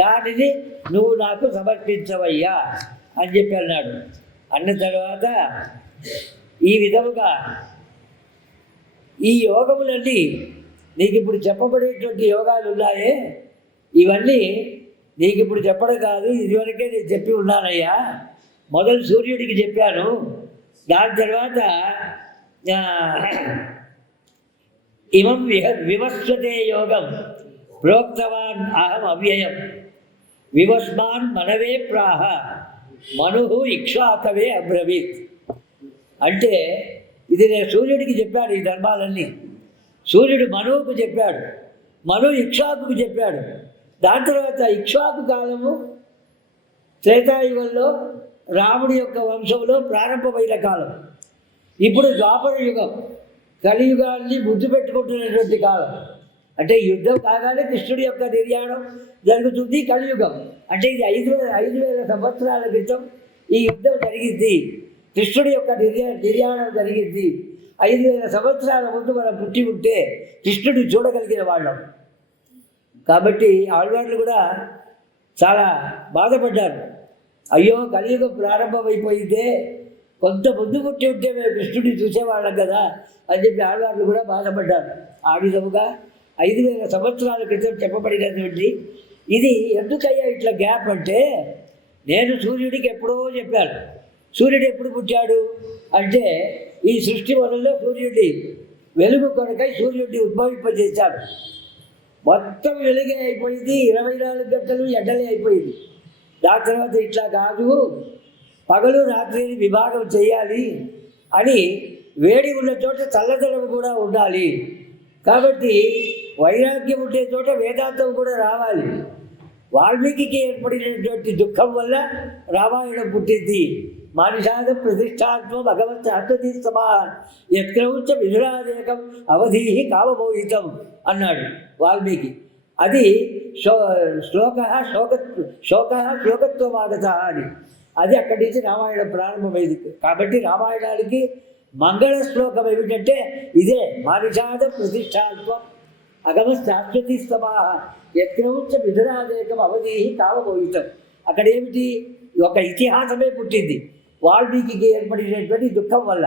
దానిని నువ్వు నాకు సమర్పించవయ్యా అని చెప్పి అన్నాడు. అన్న తర్వాత ఈ విధముగా ఈ యోగములన్నీ నీకు ఇప్పుడు చెప్పబడేటువంటి యోగాలు ఉన్నాయే, ఇవన్నీ నీకు ఇప్పుడు చెప్పడం కాదు, ఇదివరకే నేను చెప్పి ఉన్నానయ్యా. మొదలు సూర్యుడికి చెప్పాను, దాని తర్వాత ఇమం వివస్వతే యోగం ప్రోక్తవాన్ అహం అవ్యయం వివస్మాన్ మనవే ప్రాహ మను ఇక్ష్వాకవే అబ్రవీత్. అంటే ఇది నేను సూర్యుడికి చెప్పాడు ఈ ధర్మాలన్నీ. సూర్యుడు మనువుకు చెప్పాడు, మను ఇక్ష్వాకుకు చెప్పాడు. దాని తర్వాత ఇక్ష్వాకు కాలము త్రేతాయుగంలో రాముడి యొక్క వంశంలో ప్రారంభమైన కాలం. ఇప్పుడు ద్వాపర యుగం, కలియుగాన్ని ముద్దు పెట్టుకుంటున్నటువంటి కాలం. అంటే యుద్ధం కాగానే కృష్ణుడి యొక్క నిర్యాణం జరుగుతుంది. కలియుగం అంటే ఇది 5,000 సంవత్సరాల క్రితం ఈ యుద్ధం జరిగింది. కృష్ణుడి యొక్క నిర్యాణం జరిగింది. 5,000 సంవత్సరాల ముందు మనం పుట్టి ఉంటే కృష్ణుడిని చూడగలిగిన వాళ్ళం. కాబట్టి ఆళ్వార్లు కూడా చాలా బాధపడ్డారు. అయ్యో కలియుగం ప్రారంభమైపోయిందే, కొంత ముందు పుట్టి ఉంటే మేము కృష్ణుడిని చూసేవాళ్ళం కదా అని చెప్పి ఆళ్వార్లు కూడా బాధపడ్డారు. ఆ విధముగా 5,000 సంవత్సరాల క్రితం చెప్పబడినటువంటి ఇది. ఎందుకయ్యా ఇట్లా గ్యాప్ అంటే, నేను సూర్యుడికి ఎప్పుడో చెప్పాను. సూర్యుడు ఎప్పుడు పుట్టాడు అంటే ఈ సృష్టి మొదల్లో సూర్యుడి వెలుగు కొరకై సూర్యుడిని ఉద్భవింపజేశాడు. మొత్తం వెలుగే అయిపోయింది, 24 గంటలు ఎండలే అయిపోయింది. దాని తర్వాత ఇట్లా కాదు, పగలు రాత్రిని విభాగం చేయాలి అని, వేడి ఉన్న చోట చల్లదనం కూడా ఉండాలి. కాబట్టి వైరాగ్యం ఉండే చోట వేదాంతం కూడా రావాలి. వాల్మీకి ఏర్పడినటువంటి దుఃఖం వల్ల రామాయణం పుట్టింది. మానిషాద ప్రతిష్టాత్మ భగవత్ అస్తతి సమా యత్క్రౌంచ విధురాదేకం అవధి కామమోహితం అన్నాడు వాల్మీకి. అది శ్లోకత్వమాగత అని. అది అక్కడి నుంచి రామాయణం ప్రారంభమైంది. కాబట్టి రామాయణానికి మంగళ శ్లోకం ఏమిటంటే ఇదే మారిషాద ప్రతిష్టాత్వం అగమ శాశ్వతి స్తమా యత్నౌచ్చ విధురాదేకం అవధి తావబోయితం. అక్కడ ఏమిటి? ఒక ఇతిహాసమే పుట్టింది వాల్మీకి ఏర్పడినటువంటి దుఃఖం వల్ల.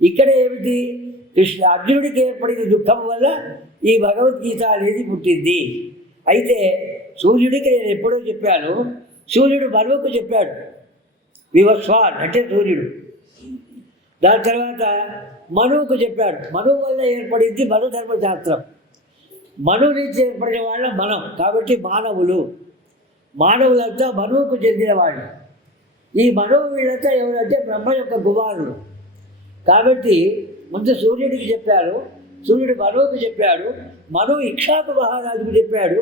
ఇక్కడ ఏమిటి? అర్జునుడికి ఏర్పడిన దుఃఖం వల్ల ఈ భగవద్గీత అనేది పుట్టింది. అయితే సూర్యుడికి నేను ఎప్పుడో చెప్పాను, సూర్యుడు మనువుకు చెప్పాడు వివస్వాన్ అంటే సూర్యుడు. దాని తర్వాత మనువుకు చెప్పాడు, మనువు వల్ల ఏర్పడింది మను ధర్మశాస్త్రం. మనువు నుంచి ఏర్పడిన వాళ్ళ మనం కాబట్టి మానవులంతా మనువుకు చెందిన వాళ్ళు. ఈ మనువు వీళ్ళంతా ఎవరంటే బ్రహ్మ యొక్క కుమారులు. కాబట్టి ముందు సూర్యుడికి చెప్పాడు, సూర్యుడు మనువుకు చెప్పాడు, మనువు ఇక్షాకు మహారాజుకు చెప్పాడు.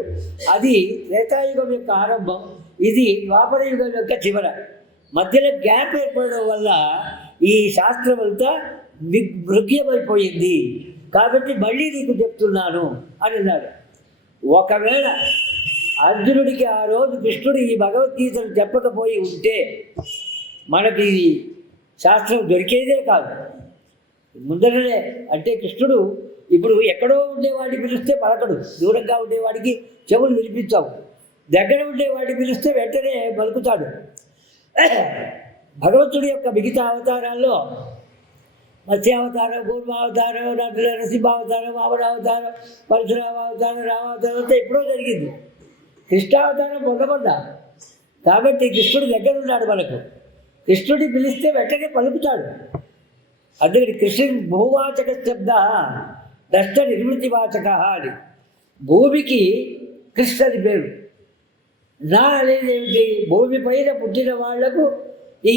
అది త్రేతాయుగం యొక్క ఆరంభం, ఇది ద్వాపర యుగం యొక్క చివర. మధ్యలో గ్యాప్ ఏర్పడడం వల్ల ఈ శాస్త్రం అంతా మృగ్యమైపోయింది. కాబట్టి మళ్ళీ నీకు చెప్తున్నాను అని అన్నాడు. ఒకవేళ అర్జునుడికి ఆ రోజు కృష్ణుడు ఈ భగవద్గీతను చెప్పకపోయి ఉంటే మనకి శాస్త్రం దొరికేదే కాదు. ముందరనే అంటే కృష్ణుడు ఇప్పుడు ఎక్కడో ఉండేవాడిని పిలిస్తే పలకడు, దూరంగా ఉండేవాడికి చెవులు వినిపించావు, దగ్గర ఉండేవాడిని పిలిస్తే వెంటనే పలుకుతాడు. భగవంతుడి యొక్క మిగతా అవతారాల్లో మత్స్యావతారం, కూర్మావతారం, నరసింహావతారం, వామనావతారం, పరశురామావతారం, రామావతారం అంతా ఎప్పుడో జరిగింది. కృష్ణావతారం పొందకొండ. కాబట్టి కృష్ణుడి దగ్గర ఉన్నాడు మనకు. కృష్ణుడిని పిలిస్తే వెంటనే పలుకుతాడు. అందుకని కృష్ణుడి భూవాచక శబ్ద దష్ట నిర్వృతివాచక అని. భూమికి కృష్ణ అని పేరు. నా అనేది ఏమిటి? భూమి పైన పుట్టిన వాళ్లకు ఈ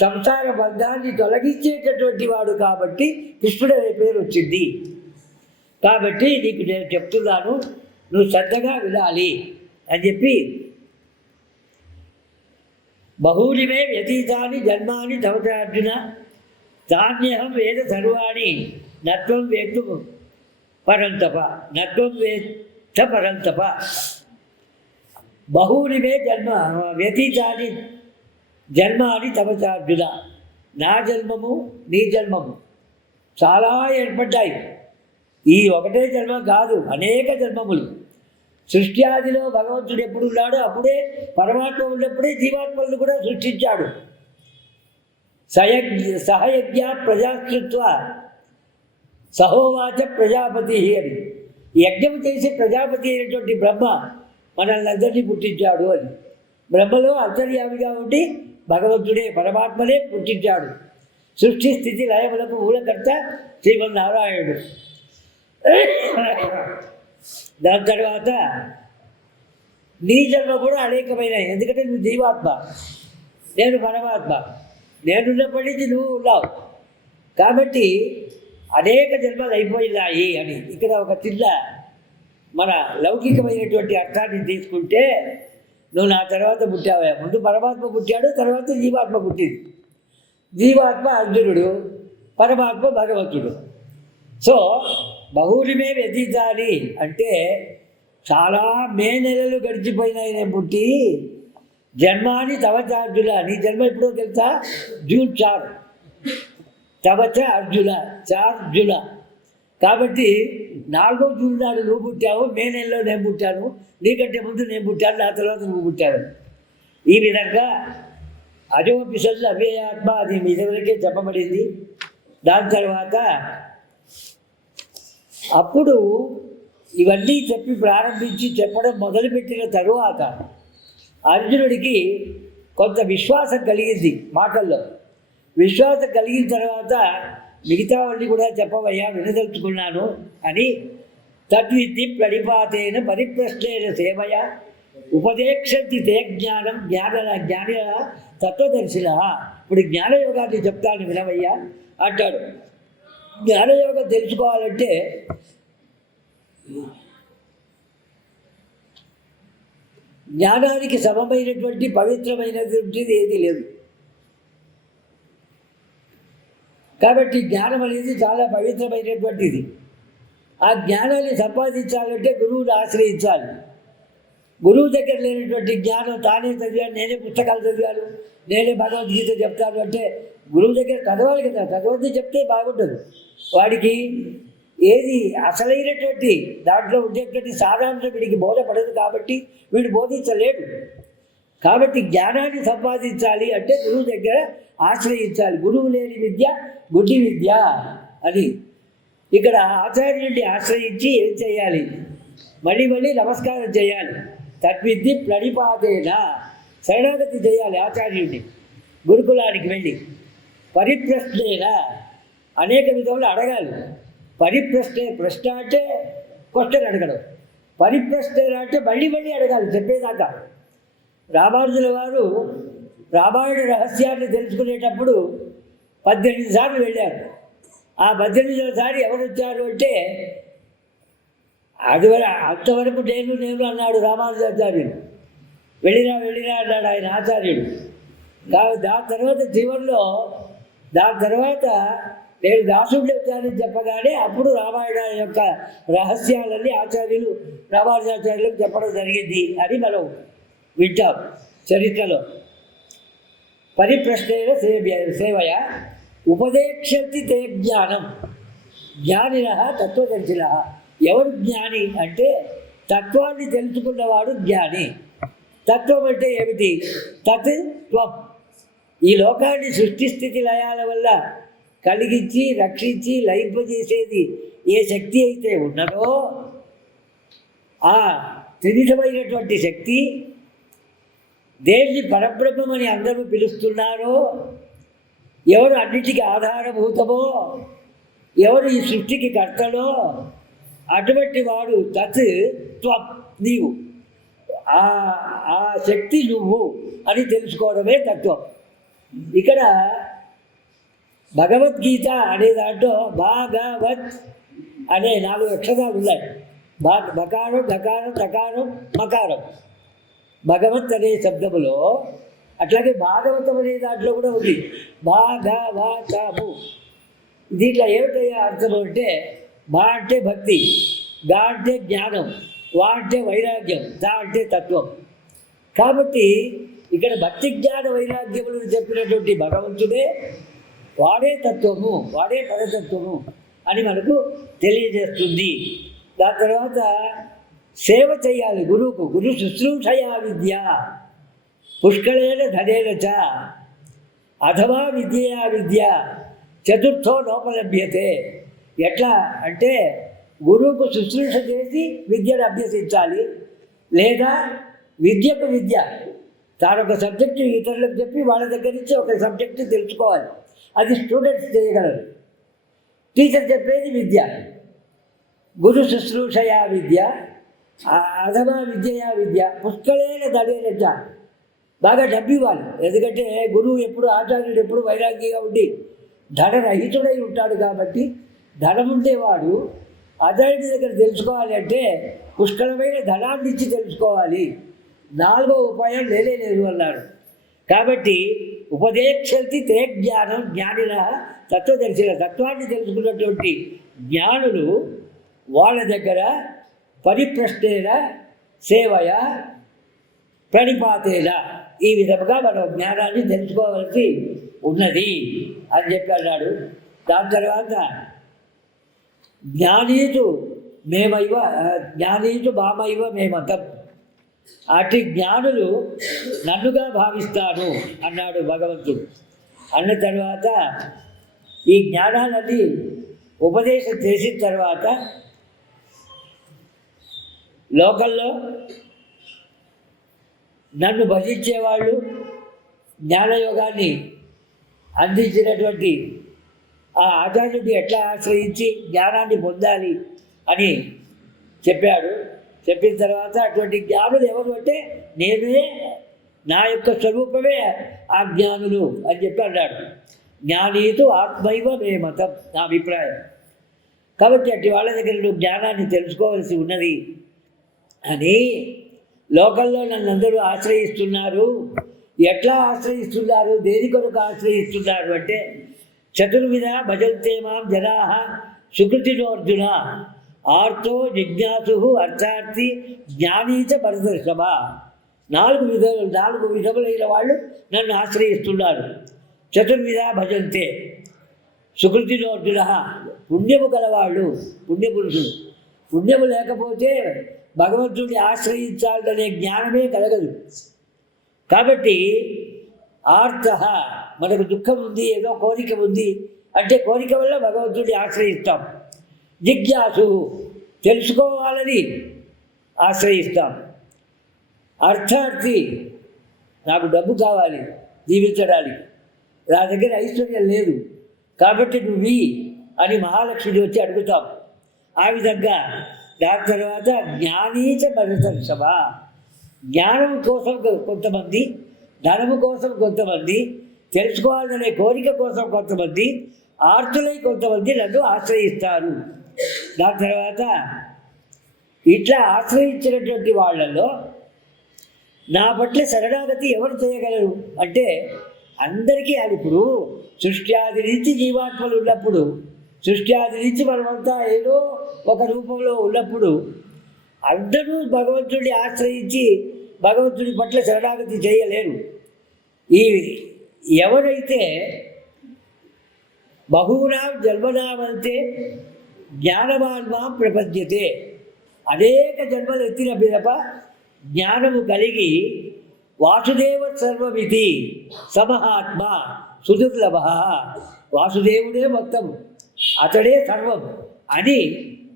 సంసార బంధాన్ని తొలగించేటటువంటి వాడు కాబట్టి కృష్ణుడు అనే పేరు వచ్చింది. కాబట్టి నీకు నేను చెప్తున్నాను, నువ్వు శ్రద్ధగా వినాలి అని చెప్పి బహూనిమే వ్యతీతాని జన్మాని తవచార్జున తాన్యహం వేద సర్వాణి నత్వం వేత్తు పరంతప నత్వం వేత్త పరంతప. బహూనిమే వ్యతీతాని జన్మాని తవచార్జున. నా జన్మము నీ జన్మము చాలా ఏర్పడ్డాయి. ఈ ఒకటే జన్మ కాదు, అనేక జన్మములు. సృష్టి ఆదిలో భగవంతుడు ఎప్పుడు ఉన్నాడో అప్పుడే పరమాత్మ ఉన్నప్పుడే జీవాత్మలను కూడా సృష్టించాడు. సహయజ్ఞ ప్రజాకృత్వ సహోవాచ ప్రజాపతి అని. యజ్ఞం చేసి ప్రజాపతి అయినటువంటి బ్రహ్మ మనల్ని అందరినీ పుట్టించాడు అని. బ్రహ్మలో అంతర్యామిగా ఉండి భగవంతుడే పరమాత్మనే పుట్టించాడు. సృష్టి స్థితి లయములకు మూలకర్త శ్రీమన్నారాయణుడు. దాని తర్వాత నీ జన్మ కూడా అనేకమైనవి. ఎందుకంటే నువ్వు జీవాత్మ, నేను పరమాత్మ. నేనున్నప్పటి నుంచి నువ్వు ఉన్నావు. కాబట్టి అనేక జన్మలు అయిపోయినాయి అని. ఇక్కడ ఒక చిన్న మన లౌకికమైనటువంటి అర్థాన్ని తీసుకుంటే, నువ్వు నా తర్వాత పుట్టావా? ముందు పరమాత్మ పుట్టాడు, తర్వాత జీవాత్మ పుట్టింది. జీవాత్మ అర్జునుడు, పరమాత్మ భగవంతుడు. సో బహుళమే వ్యతీతాలి అంటే చాలా మే నెలలు గడిచిపోయినాయి నేను పుట్టి. జన్మాని తవచార్జున. నీ జన్మ ఎప్పుడో తెలుసా? జూన్ 4. తవచ అర్జున, చార్జున. కాబట్టి 4వ జూన్ నాడు నువ్వు పుట్టావు, మే నెలలో నేను పుట్టాను, నీకంటే ముందు నేను పుట్టాను, నా తర్వాత నువ్వు పుట్టావు. ఈ విధంగా అజోపిసల్ అవ్యయాత్మ అది మీ దగ్గరకే చెప్పబడింది. దాని తర్వాత అప్పుడు ఇవన్నీ చెప్పి ప్రారంభించి చెప్పడం మొదలుపెట్టిన తరువాత అర్జునుడికి కొంత విశ్వాసం కలిగింది. మాటల్లో విశ్వాసం కలిగిన తర్వాత మిగతావన్నీ కూడా చెప్పవయ్యా, వినదలుచుకున్నాను అని. తద్విద్ధి ప్రణిపాతేన పరిప్రశ్నేన సేవయ ఉపదేక్షంతి తే జ్ఞానం జ్ఞాన తత్వదర్శిన. ఇప్పుడు జ్ఞానయోగాన్ని చెప్తాను వినవయ్యా అంటాడు. జ్ఞానయోగం తెలుసుకోవాలంటే జ్ఞానానికి సమమైనటువంటి పవిత్రమైనటువంటిది ఏది లేదు. కాబట్టి జ్ఞానం అనేది చాలా పవిత్రమైనటువంటిది. ఆ జ్ఞానాన్ని సంపాదించాలంటే గురువుని ఆశ్రయించాలి. గురువు దగ్గర లేనటువంటి జ్ఞానం తానే చదివాను, నేనే పుస్తకాలు చదివాను, నేనే భగవద్గీత చెప్తాను అంటే గురువు దగ్గర చదవాలి కదా, చదవద్దు చెప్తే బాగుంటుంది. వాడికి ఏది అసలైనటువంటి దాంట్లో ఉండేటువంటి సారాంశం వీడికి బోధపడదు కాబట్టి వీడు బోధించలేడు. కాబట్టి జ్ఞానాన్ని సంపాదించాలి అంటే గురువు దగ్గర ఆశ్రయించాలి. గురువు లేని విద్య గుడ్డి విద్య అని. ఇక్కడ ఆచార్యుడిని ఆశ్రయించి ఏం చేయాలి? మళ్ళీ మళ్ళీ నమస్కారం చేయాలి. తద్విద్ది ప్రణిపాతేన, శరణాగతి చేయాలి ఆచార్యుడిని. గురుకులానికి వెళ్ళి పరిప్రశ్నేన అనేక విధములు అడగాలి. పరిప్రశ్నే, ప్రశ్న అంటే క్వశ్చన్ అడగడం, పరిప్రశ్నేన అంటే మళ్ళీ మళ్ళీ అడగాలి చెప్పేదాకా. రామానుజుల వారు రామాయణ రహస్యాన్ని తెలుసుకునేటప్పుడు 18 సార్లు వెళ్ళారు. ఆ 18వ సారి ఎవరు వచ్చారు అంటే అంతవరకు నేను అన్నాడు రామానుజాచార్యుడు. వెళ్ళిరా అన్నాడు ఆయన ఆచార్యుడు. దాని తర్వాత చివరిలో నేను దాసుడు వచ్చానని చెప్పగానే అప్పుడు రామాయణ యొక్క రహస్యాలన్నీ ఆచార్యులు రామానుజాచార్యులకు చెప్పడం జరిగింది అని మనం వింటాం చరిత్రలో. పరిప్రశ్నేన సేవయ ఉపదేక్షంతి తే జ్ఞానం జ్ఞానిన తత్వదర్శిన. ఎవరు జ్ఞాని అంటే తత్వాన్ని తెలుసుకున్నవాడు జ్ఞాని. తత్వం అంటే ఏమిటి? తత్ త్వం. ఈ లోకాన్ని సృష్టి స్థితి లయాల వల్ల కలిగించి రక్షించి లయింపజేసేది ఏ శక్తి అయితే ఉన్నదో ఆ త్రివిధమైనటువంటి శక్తి, దేన్ని పరబ్రహ్మమని అందరూ పిలుస్తున్నారో, ఎవరు అన్నిటికీ ఆధారభూతమో, ఎవరు ఈ సృష్టికి కర్తలో అటువంటి వాడు తత్ త్వం, నీవు. ఆ శక్తి నువ్వు అని తెలుసుకోవడమే తత్వం. ఇక్కడ భగవద్గీత అనే దాంట్లో భాగవత్ అనే 4 అక్షరాలు ఉన్నాయి. బకారం, దకారం, తకారం, మకారం. భగవత్ అనే శబ్దములో, అట్లాగే భాగవతం అనే దాంట్లో కూడా ఉంది భాగవతము. దీంట్లో ఏమిటయ్యే అర్థం అంటే, భా అంటే భక్తి, గా అంటే జ్ఞానం, వా అంటే వైరాగ్యం, తా అంటే తత్వం. కాబట్టి ఇక్కడ భక్తి జ్ఞాన వైరాగ్యములను చెప్పినటువంటి భగవంతుడే వాడే తత్వము, వాడే పరతత్వము అని మనకు తెలియజేస్తుంది. దాని తర్వాత సేవ చేయాలి గురువుకు. గురు శుశ్రూషయా విద్య పుష్కళేన ధనేన చ అథవా విద్యయా విద్య చతుర్థో నోపలభ్యతే. ఎట్లా అంటే గురువుకు శుశ్రూష చేసి విద్యను అభ్యసించాలి, లేదా విద్యకు విద్య. తానొక సబ్జెక్టు ఇతరులకు చెప్పి వాళ్ళ దగ్గర నుంచి ఒక సబ్జెక్టు తెలుసుకోవాలి. అది స్టూడెంట్స్ చేయగలరు. టీచర్ చెప్పేది విద్య. గురు శుశ్రూషయా విద్య అథవా విద్యయా విద్య పుష్కళేన ధనేన. బాగా డబ్బు ఇవ్వాలి. ఎందుకంటే గురువు ఎప్పుడు, ఆచార్యుడు ఎప్పుడు వైరాగ్యంగా ఉండి ధనరహితుడై ఉంటాడు. కాబట్టి ధనం ఉండేవాడు ఆచార్యుడి దగ్గర తెలుసుకోవాలి అంటే పుష్కలమైన ధనాన్ని ఇచ్చి తెలుసుకోవాలి. 4వ ఉపాయం లేదు అన్నాడు. కాబట్టి ఉపదేక్షంతి తే జ్ఞానం జ్ఞానిన తత్వదర్శిన. తత్వాన్ని తెలుసుకున్నటువంటి జ్ఞానులు వాళ్ళ దగ్గర పరిప్రశ్నేన సేవయ ప్రణిపాతేన, ఈ విధముగా మనం జ్ఞానాన్ని తెలుసుకోవాల్సి ఉన్నది అని చెప్పి అన్నాడు. దాని తర్వాత జ్ఞానీతు మామైవ మేమతం. అటు జ్ఞానులు నన్నుగా భావిస్తాను అన్నాడు భగవంతుడు. అన్న తర్వాత ఈ జ్ఞానాలన్నీ ఉపదేశం చేసిన తర్వాత లోకల్లో నన్ను భజించేవాళ్ళు, జ్ఞానయోగాన్ని అందించినటువంటి ఆ ఆచార్యుడిని ఎట్లా ఆశ్రయించి జ్ఞానాన్ని పొందాలి అని చెప్పాడు. చెప్పిన తర్వాత అటువంటి జ్ఞానులు ఎవరు అంటే నేనే, నా యొక్క స్వరూపమే ఆ జ్ఞానులు అని చెప్పి అన్నాడు. జ్ఞానీతు ఆత్మైవ మే మతం, నా అభిప్రాయం. కాబట్టి అట్టి వాళ్ళ దగ్గర నువ్వు జ్ఞానాన్ని తెలుసుకోవాల్సి ఉన్నది అని లోకల్లో నన్ను అందరూ ఆశ్రయిస్తున్నారు. ఎట్లా ఆశ్రయిస్తున్నారు, దేని కొరకు ఆశ్రయిస్తున్నారు అంటే చతుర్విధ భజంతే మాం జనా సుకృతిలో అర్జున ఆర్తో జిజ్ఞాసు అర్థార్థి జ్ఞానీచ పరదర్శమ. 4 విధములైన వాళ్ళు నన్ను ఆశ్రయిస్తున్నారు. చతుర్విధ భజంతే సుకృతిలోర్జున. పుణ్యము గలవాళ్ళు, పుణ్యపురుషులు. పుణ్యము లేకపోతే భగవంతుడిని ఆశ్రయించాలనే జ్ఞానమే కలగదు. కాబట్టి ఆర్త, మనకు దుఃఖం ఉంది, ఏదో కోరిక ఉంది అంటే కోరిక వల్ల భగవంతుడిని ఆశ్రయిస్తాం. జిజ్ఞాసు, తెలుసుకోవాలని ఆశ్రయిస్తాం. అర్థార్థి, నాకు డబ్బు కావాలి జీవించడానికి, నా దగ్గర ఐశ్వర్యం లేదు కాబట్టి నువ్వు అని మహాలక్ష్మిని వచ్చి అడుగుతాం. ఆ విధంగా దాని తర్వాత జ్ఞానీచ భరతర్షభ, జ్ఞానం కోసం కొంతమంది, ధనము కోసం కొంతమంది, తెలుసుకోవాలనే కోరిక కోసం కొంతమంది, ఆర్తులై కొంతమంది నన్ను ఆశ్రయిస్తారు. దాని తర్వాత ఇట్లా ఆశ్రయించినటువంటి వాళ్ళల్లో నా పట్ల శరణాగతి ఎవరు చేయగలరు అంటే అందరికీ. అది ఇప్పుడు సృష్టి ఆది నుంచి జీవాత్మలు ఉన్నప్పుడు, సృష్టి ఆది నుంచి మనమంతా ఏదో ఒక రూపంలో ఉన్నప్పుడు అందరూ భగవంతుడిని ఆశ్రయించి భగవంతుడి పట్ల శరణాగతి చేయలేరు. ఈ ఎవరైతే బహూనాం జన్మనామంతే జ్ఞానవాన్మాం ప్రపద్యతే, అనేక జన్మలు ఎత్తిన పిదప జ్ఞానము కలిగి వాసుదేవ సర్వమితి సమహాత్మ సుదుర్లభ, వాసుదేవుడే మొత్తం, అతడే సర్వం అని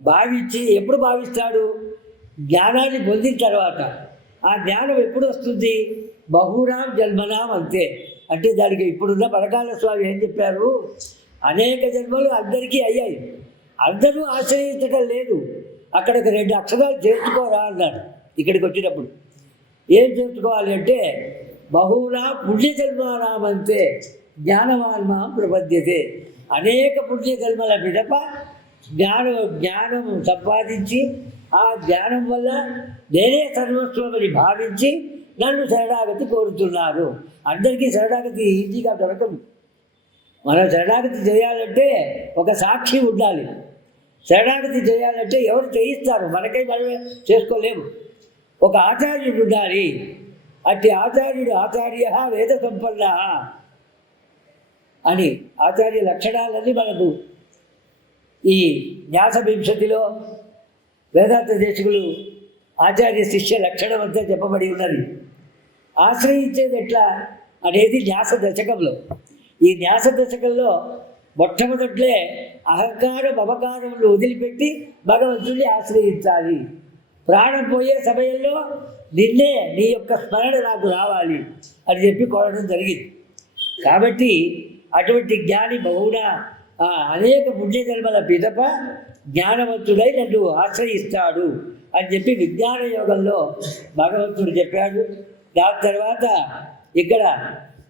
భావించి, ఎప్పుడు భావిస్తాడు? జ్ఞానాన్ని పొందిన తర్వాత. ఆ జ్ఞానం ఎప్పుడు వస్తుంది? బహునాం జన్మనాం అంతే. అంటే దానికి ఇప్పుడున్న పరకాల స్వామి ఏం చెప్పారు? అనేక జన్మలు అందరికీ అయ్యాయి, అందరూ ఆశ్రయించడం లేదు. అక్కడికి 2 అక్షరాలు చేర్చుకోరా అన్నాడు. ఇక్కడికి వచ్చినప్పుడు ఏం చేర్చుకోవాలి అంటే బహునా పుణ్యజన్మానామంతే జ్ఞానవాన్మాం ప్రపద్యతే, అనేక పుణ్యజన్మల పిదప జ్ఞానం సంపాదించి ఆ జ్ఞానం వల్ల నేనే సర్వస్వమని భావించి నన్ను శరణాగతి కోరుతున్నారు. అందరికీ శరణాగతి ఈజీగా దొరకదు. మనం శరణాగతి చేయాలంటే ఒక సాక్షి ఉండాలి. శరణాగతి చేయాలంటే ఎవరు చేయిస్తారు? మనకై మనమే చేసుకోలేము. ఒక ఆచార్యుడు ఉండాలి. అట్టి ఆచార్యుడు ఆచార్య వేద సంపన్న అని ఆచార్య లక్షణాలన్నీ మనకు ఈ న్యాస వింశతిలో వేదాంత దేశకులు ఆచార్య శిష్య లక్షణం అంతా చెప్పబడి ఉన్నది. ఆశ్రయించేది ఎట్లా అనేది న్యాస దశకంలో. ఈ న్యాస దశకంలో మొట్టమొదట్లే అహంకార మమకారములు వదిలిపెట్టి భగవంతుడిని ఆశ్రయించాలి. ప్రాణం పోయే సమయంలో నిన్నే, నీ యొక్క స్మరణ నాకు రావాలి అని చెప్పి కోరడం జరిగింది. కాబట్టి అటువంటి జ్ఞాని బహుళ అనేక పుణ్యజన్మల పిదప జ్ఞానవంతుడై నన్ను ఆశ్రయిస్తాడు అని చెప్పి విజ్ఞాన యోగంలో భగవంతుడు చెప్పాడు. దాని తర్వాత ఇక్కడ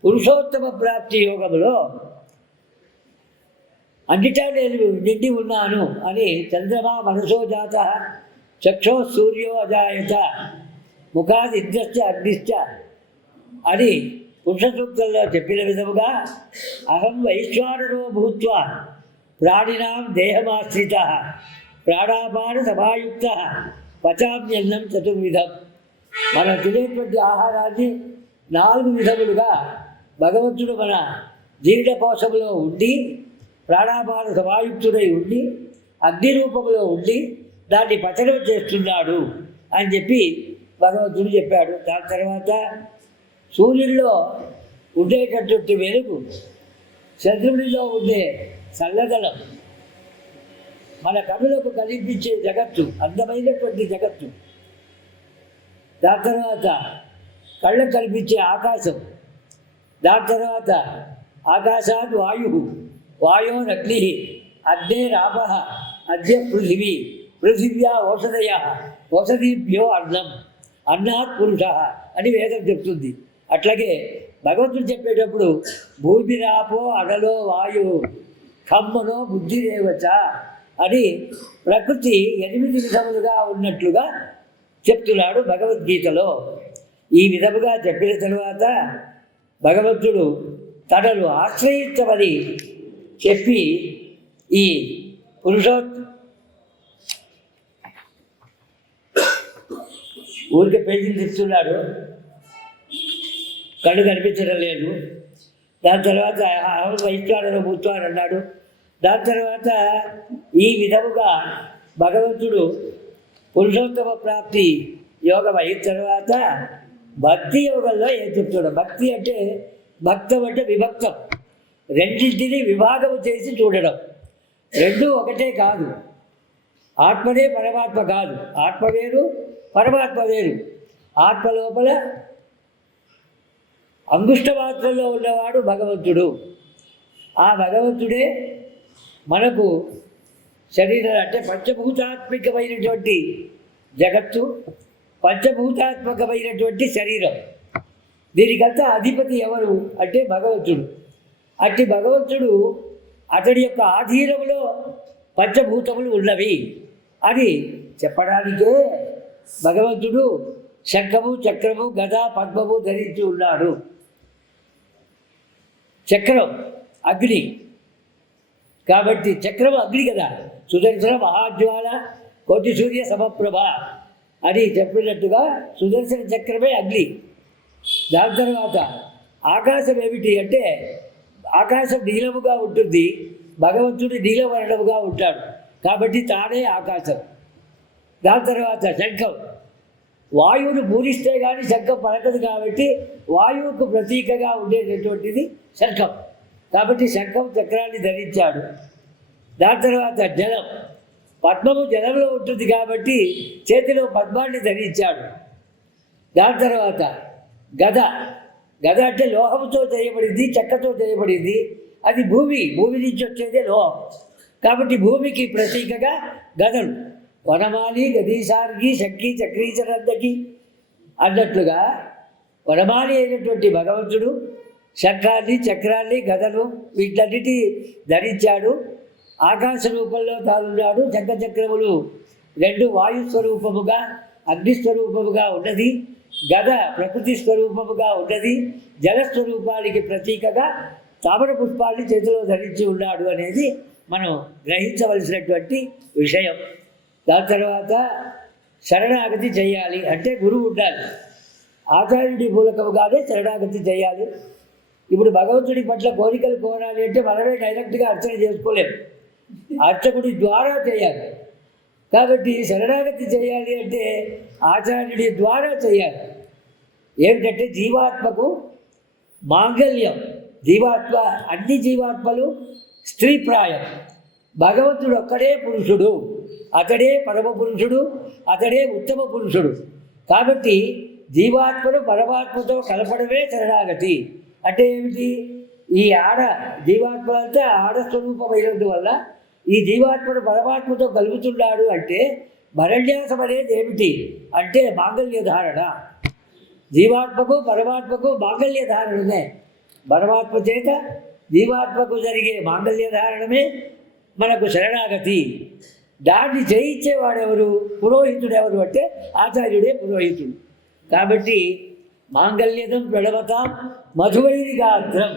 పురుషోత్తమ ప్రాప్తి యోగంలో అన్నిటా నేను నిండి ఉన్నాను అని చంద్రమా మనసో జాత చక్షో సూర్యో అజాయత ముఖాది ఇంద్రశ్చ అగ్నిశ్చ అని పురుష సూక్తంలో చెప్పిన విధముగా అహం వైశ్వానరో భూత్వా ప్రాణినాం దేహమాశ్రిత ప్రాణాపాన సమాయుక్త పచామ్యన్నం చతుర్విధం. మనం తినేటువంటి ఆహారాన్ని 4 విధములుగా భగవంతుడు మన జీర్ణకోశంలో ఉండి, ప్రాణాపాన సమాయుక్తుడై ఉండి, అగ్ని రూపంలో ఉండి దాన్ని పచనం చేస్తున్నాడు అని చెప్పి భగవంతుడు చెప్పాడు. దాని తర్వాత సూర్యుడిలో ఉండేటటువంటి వెలుగు, చంద్రుడిలో ఉండే చల్లదనం, మన కనులకు కనిపించే జగత్తు, అందమైనటువంటి జగత్తు. దాని తర్వాత కళ్ళకు కనిపించే ఆకాశం, దాని తర్వాత ఆకాశాత్ వాయు, వాయోరగ్ని, అగ్నేరాప, అద్య పృథివీ, పృథివ్యా ఓషధయ, ఓషధీభ్యో అన్నం, అన్నాత్ పురుష అని వేదం చెప్తుంది. అట్లాగే భగవంతుడు చెప్పేటప్పుడు భూమిరాపో అడలో వాయు ఖమ్మనో బుద్ధిరేవచ అని ప్రకృతి 8 విధములుగా ఉన్నట్లుగా చెప్తున్నాడు భగవద్గీతలో. ఈ విధముగా చెప్పిన తరువాత భగవంతుడు తనను ఆశ్రయించమని చెప్పి ఈ ఊరికే పేజీలు తెస్తున్నాడు, కళ్ళు కనిపించడం లేదు. దాని తర్వాత అహం వైశ్వానర భూత్వాన్ని అన్నాడు. దాని తర్వాత ఈ విధముగా భగవంతుడు పురుషోత్తమ ప్రాప్తి యోగం అయిన తర్వాత భక్తి యోగంలో ఏం చెప్తాడు? భక్తి అంటే భక్తం అంటే విభక్తం, రెండింటినీ విభాగం చేసి చూడడం. రెండు ఒకటే కాదు. ఆత్మనే పరమాత్మ కాదు, ఆత్మ వేరు పరమాత్మ వేరు. ఆత్మ లోపల అంగుష్ట మాత్రంలో ఉన్నవాడు భగవంతుడు. ఆ భగవంతుడే మనకు శరీరం అంటే పంచభూతాత్మికమైనటువంటి జగత్తు, పంచభూతాత్మకమైనటువంటి శరీరం. దీనికంతా అధిపతి ఎవరు అంటే భగవంతుడు. అట్టి భగవంతుడు అతడి యొక్క ఆధీనంలో పంచభూతములు ఉన్నవి అని చెప్పడానికే భగవంతుడు శంఖము చక్రము గద పద్మము ధరించి ఉన్నాడు. చక్రం అగ్ని కాబట్టి చక్రం అగ్ని కదా. సుదర్శన మహాజ్వాల కోటి సూర్య సమప్రభ అని చెప్పినట్టుగా సుదర్శన చక్రమే అగ్ని. దాని తర్వాత ఆకాశం ఏమిటి అంటే ఆకాశం నీలముగా ఉంటుంది, భగవంతుడు నీలవర్ణముగా ఉంటాడు కాబట్టి తానే ఆకాశం. దాని తర్వాత శంఖం, వాయువును పూరిస్తే కానీ శంఖం పలకదు కాబట్టి వాయువుకు ప్రతీకగా ఉండేటటువంటిది శంఖం. కాబట్టి శంఖం చక్రాన్ని ధరించాడు. దాని తర్వాత జలం, పద్మము జలంలో ఉంటుంది కాబట్టి చేతిలో పద్మాన్ని ధరించాడు. దాని తర్వాత గద, గద అంటే లోహంతో చేయబడింది, చెక్కతో చేయబడింది. అది భూమి నుంచి వచ్చేదే లోహం కాబట్టి భూమికి ప్రతీకగా గదలు. వనమాలి గదీసార్గి శక్తి చక్రీచరందకి అన్నట్లుగా వనమాలి అయినటువంటి భగవంతుడు శంఖాన్ని చక్రాన్ని గదలు వీటన్నిటి ధరించాడు. ఆకాశ రూపంలో తానున్నాడు. శంఖచక్రములు రెండు వాయుస్వరూపముగా అగ్నిస్వరూపముగా ఉన్నది, గద ప్రకృతి స్వరూపముగా ఉన్నది, జలస్వరూపానికి ప్రతీకగా తామర పుష్పాన్ని చేతిలో ధరించి ఉన్నాడు అనేది మనం గ్రహించవలసినటువంటి విషయం. దాని తర్వాత శరణాగతి చేయాలి అంటే గురువు ఉండాలి. ఆచార్యుడి మూలకముగానే శరణాగతి చేయాలి. ఇప్పుడు భగవంతుడి పట్ల కోరికలు కోరాలి అంటే మనమే డైరెక్ట్గా అర్చన చేసుకోలేము, అర్చకుడి ద్వారా చేయాలి. కాబట్టి శరణాగతి చేయాలి అంటే ఆచార్యుడి ద్వారా చేయాలి. ఏమిటంటే జీవాత్మకు మాంగల్యం. జీవాత్మ అన్ని జీవాత్మలు స్త్రీప్రాయం, భగవంతుడు ఒక్కడే పురుషుడు, అతడే పరమ పురుషుడు, అతడే ఉత్తమ పురుషుడు. కాబట్టి జీవాత్మను పరమాత్మతో కలపడమే శరణాగతి. అంటే ఏమిటి? ఈ జీవాత్మ అంతా ఆడస్వరూపమైనందువల్ల ఈ జీవాత్మను పరమాత్మతో కలుపుతున్నాడు అంటే భరణ్యాసం అనేది ఏమిటి అంటే మాంగల్య ధారణ. జీవాత్మకు పరమాత్మకు మాంగల్య ధారణమే. పరమాత్మ చేత జీవాత్మకు జరిగే మాంగల్య ధారణమే మనకు శరణాగతి. దాన్ని చేయించేవాడెవరు? పురోహితుడు. ఎవరు అంటే ఆచార్యుడే పురోహితుడు. కాబట్టి మాంగళ్యదం ప్రణవతాం మధువైరి గాత్రం,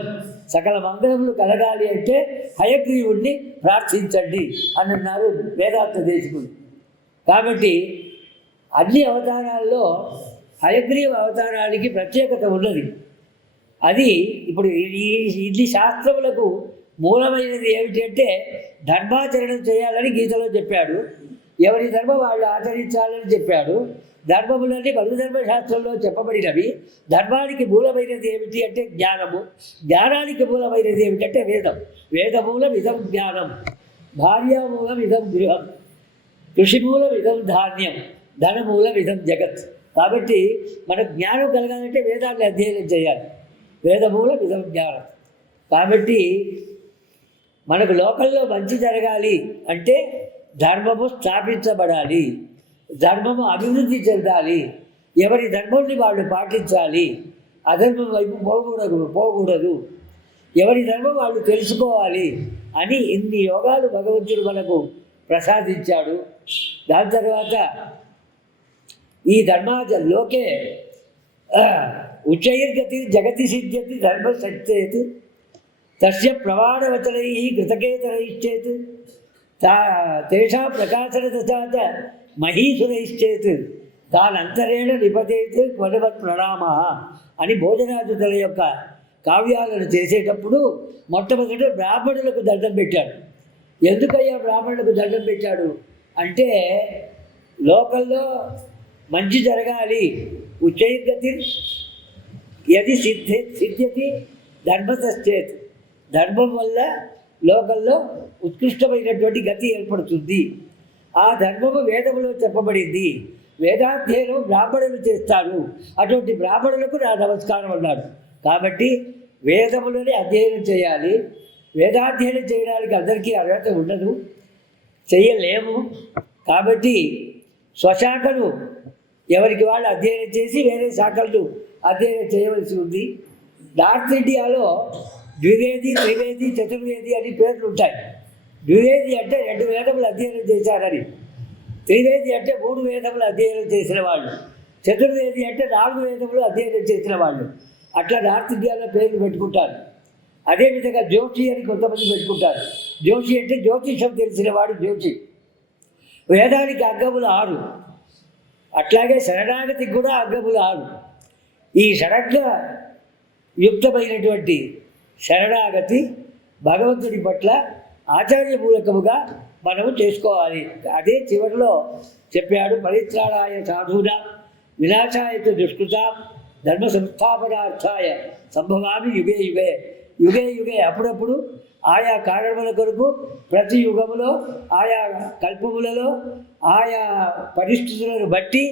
సకల మంగళములు కలగాలి అంటే హయగ్రీవుణ్ణి ప్రార్థించండి అని అన్నారు వేదాంత దేశకుడు. కాబట్టి అన్ని అవతారాల్లో హయగ్రీవ అవతారానికి ప్రత్యేకత ఉన్నది. అది ఇప్పుడు ఇన్ని శాస్త్రములకు మూలమైనది ఏమిటి అంటే ధర్మాచరణం చేయాలని గీతలో చెప్పాడు. ఎవరి ధర్మం వాళ్ళు ఆచరించాలని చెప్పాడు. ధర్మములన్నీ మనుధర్మశాస్త్రంలో చెప్పబడినవి. ధర్మానికి మూలమైనది ఏమిటి అంటే జ్ఞానము, జ్ఞానానికి మూలమైనది ఏమిటంటే వేదం. వేదమూలం ఇదం జ్ఞానం, భార్యామూలం ఇదం గృహం, కృషిమూలం ఇదం ధాన్యం, ధనమూలం ఇదం జగత్. కాబట్టి మనకు జ్ఞానం కలగాలంటే వేదాన్ని అధ్యయనం చేయాలి. వేదమూలం ఇదం జ్ఞానం. కాబట్టి మనకు లోకంలో మంచి జరగాలి అంటే ధర్మము స్థాపించబడాలి, ధర్మము అభివృద్ధి చెందాలి, ఎవరి ధర్మాన్ని వాళ్ళు పాటించాలి, అధర్మం వైపు పోకూడదు, ఎవరి ధర్మం వాళ్ళు తెలుసుకోవాలి అని ఇన్ని యోగాలు భగవంతుడు మనకు ప్రసాదించాడు. దాని తర్వాత ఈ లోకే ఉచ్చైర్గతి జగతి సిద్ధ్యతి ధర్మ సత్యేత్ తస్య ప్రమాణవచనై కృతకేతరైశ్చేత్ తేషా ప్రకాశనదశాత మహీసురైశ్చేత్ తానంతరేణ నిపతేత్ క్వనవత్ ప్రణామ అని భోజనాదుల యొక్క కావ్యాలను చేసేటప్పుడు మొట్టమొదట బ్రాహ్మణులకు దండం పెట్టాడు. ఎందుకయ్యా బ్రాహ్మణులకు దండం పెట్టాడు అంటే, లోకల్లో మంచి జరగాలి. ఉచ్చైర్గతి యది సిద్ధ్యతి ధర్మతశ్చేత్, ధర్మం వల్ల లోకల్లో ఉత్కృష్టమైనటువంటి గతి ఏర్పడుతుంది. ఆ ధర్మము వేదములో చెప్పబడింది. వేదాధ్యయనం బ్రాహ్మణులు చేస్తారు. అటువంటి బ్రాహ్మణులకు నా నమస్కారం అన్నాడు. కాబట్టి వేదములని అధ్యయనం చేయాలి. వేదాధ్యయనం చేయడానికి అందరికీ అర్హత ఉండదు, చేయలేము. కాబట్టి స్వశాఖలు ఎవరికి వాళ్ళు అధ్యయనం చేసి వేరే శాఖలు అధ్యయనం చేయవలసి ఉంది. నార్త్ ఇండియాలో ద్వివేది, త్రివేది, చతుర్వేది అని పేర్లు ఉంటాయి. ద్వివేది అంటే 2 వేదములు అధ్యయనం చేశారని, త్రివేది అంటే 3 వేదములు అధ్యయనం చేసిన వాళ్ళు, చతుర్వేది అంటే 4 వేదములు అధ్యయనం చేసిన వాళ్ళు. అట్లా నార్త్ ఇండియాలో పేర్లు పెట్టుకుంటారు. అదేవిధంగా జ్యోతి అని కొంతమంది పెట్టుకుంటారు. జ్యోతి అంటే జ్యోతిషం తెలిసిన వాడు జ్యోతి. వేదానికి అగ్గములు 6, అట్లాగే శరణాగతికి కూడా అగ్గములు 6. ఈ షడగ్గ యుక్తమైనటువంటి శరణాగతి భగవంతుడి పట్ల ఆచార్యమూలకముగా మనము చేసుకోవాలి. అదే చివరిలో చెప్పాడు, పరిత్రాణాయ సాధూనా వినాశాయ దుష్కృత ధర్మ సంస్థాపనార్థాయ సంభవామి యుగే యుగే. యుగే యుగే అప్పుడప్పుడు ఆయా కారణముల కొరకు ప్రతి యుగములో ఆయా కల్పములలో ఆయా పరిస్థితులను బట్టి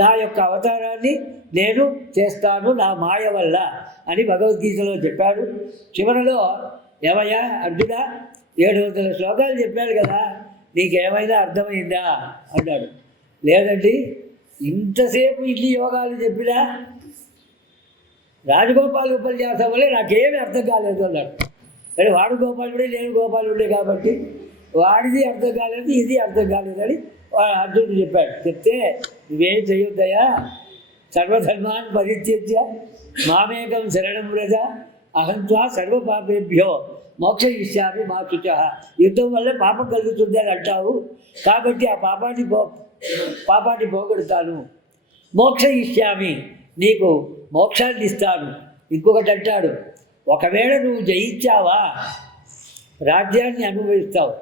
నా యొక్క అవతారాన్ని నేను చేస్తాను నా మాయ వల్ల అని భగవద్గీతలో చెప్పాడు. చివరిలో ఏమయ్యా అర్జున 700 శ్లోకాలు చెప్పాడు కదా, నీకేమైనా అర్థమైందా అన్నాడు. లేదండి, ఇంతసేపు ఇన్ని యోగాలు చెప్పినా రాజగోపాల్ ఉపన్యాసం వల్ల నాకేమీ అర్థం కాలేదు అన్నాడు. అంటే వాడు గోపాలుడే నేను గోపాలుడే కాబట్టి వాడిది అర్థం కాలేదు, ఇది అర్థం కాలేదని అర్జునుడు చెప్పాడు. చెప్తే నువ్వేం చేయొద్దయా, సర్వధర్మాన్ పరిత్యజ్య మామేకం శరణం వ్రజ అహంత్వా సర్వపాపేభ్యో మోక్షయిష్యామి మా శుచః. యుద్ధం వల్ల పాపం కలుగుతుంది అని అంటావు కాబట్టి ఆ పాపాన్ని పోగొడతాను. మోక్షయిష్యామి, నీకు మోక్షాన్ని ఇస్తాను. ఇంకొకటి అంటాడు, ఒకవేళ నువ్వు జయించావా రాజ్యాన్ని అనుభవిస్తావు,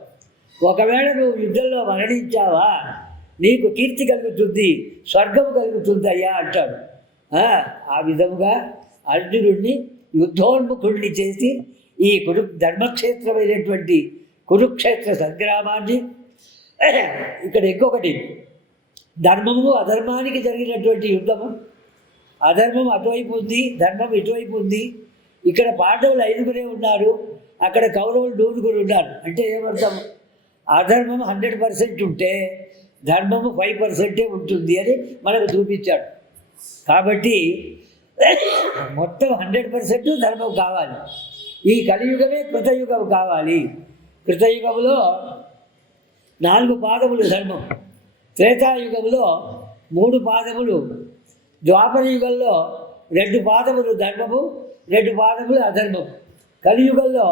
ఒకవేళ నువ్వు యుద్ధంలో మరణించావా నీకు కీర్తి కలుగుతుంది, స్వర్గము కలుగుతుంది అయ్యా అంటాడు. ఆ విధముగా అర్జునుడిని యుద్ధోన్ముఖుడిని చేసి ఈ ధర్మక్షేత్రమైనటువంటి కురుక్షేత్ర సంగ్రామాన్ని, ఇక్కడ ఇంకొకటి ధర్మము అధర్మానికి జరిగినటువంటి యుద్ధము, అధర్మం అటువైపు ఉంది, ధర్మం ఇటువైపు ఉంది. ఇక్కడ పాండవులు 5గురే ఉన్నారు, అక్కడ కౌరవులు 100గురు ఉన్నారు. అంటే ఏమర్థం, అధర్మం 100% ఉంటే ధర్మము 5% ఉంటుంది అని మనకు చూపించాడు. కాబట్టి మొత్తం 100% ధర్మం కావాలి. ఈ కలియుగమే కృతయుగం కావాలి. కృతయుగంలో 4 పాదములు ధర్మం, త్రేతాయుగంలో 3 పాదములు, ద్వాపర యుగంలో 2 పాదములు ధర్మము, 2 పాదములు అధర్మం. కలియుగంలో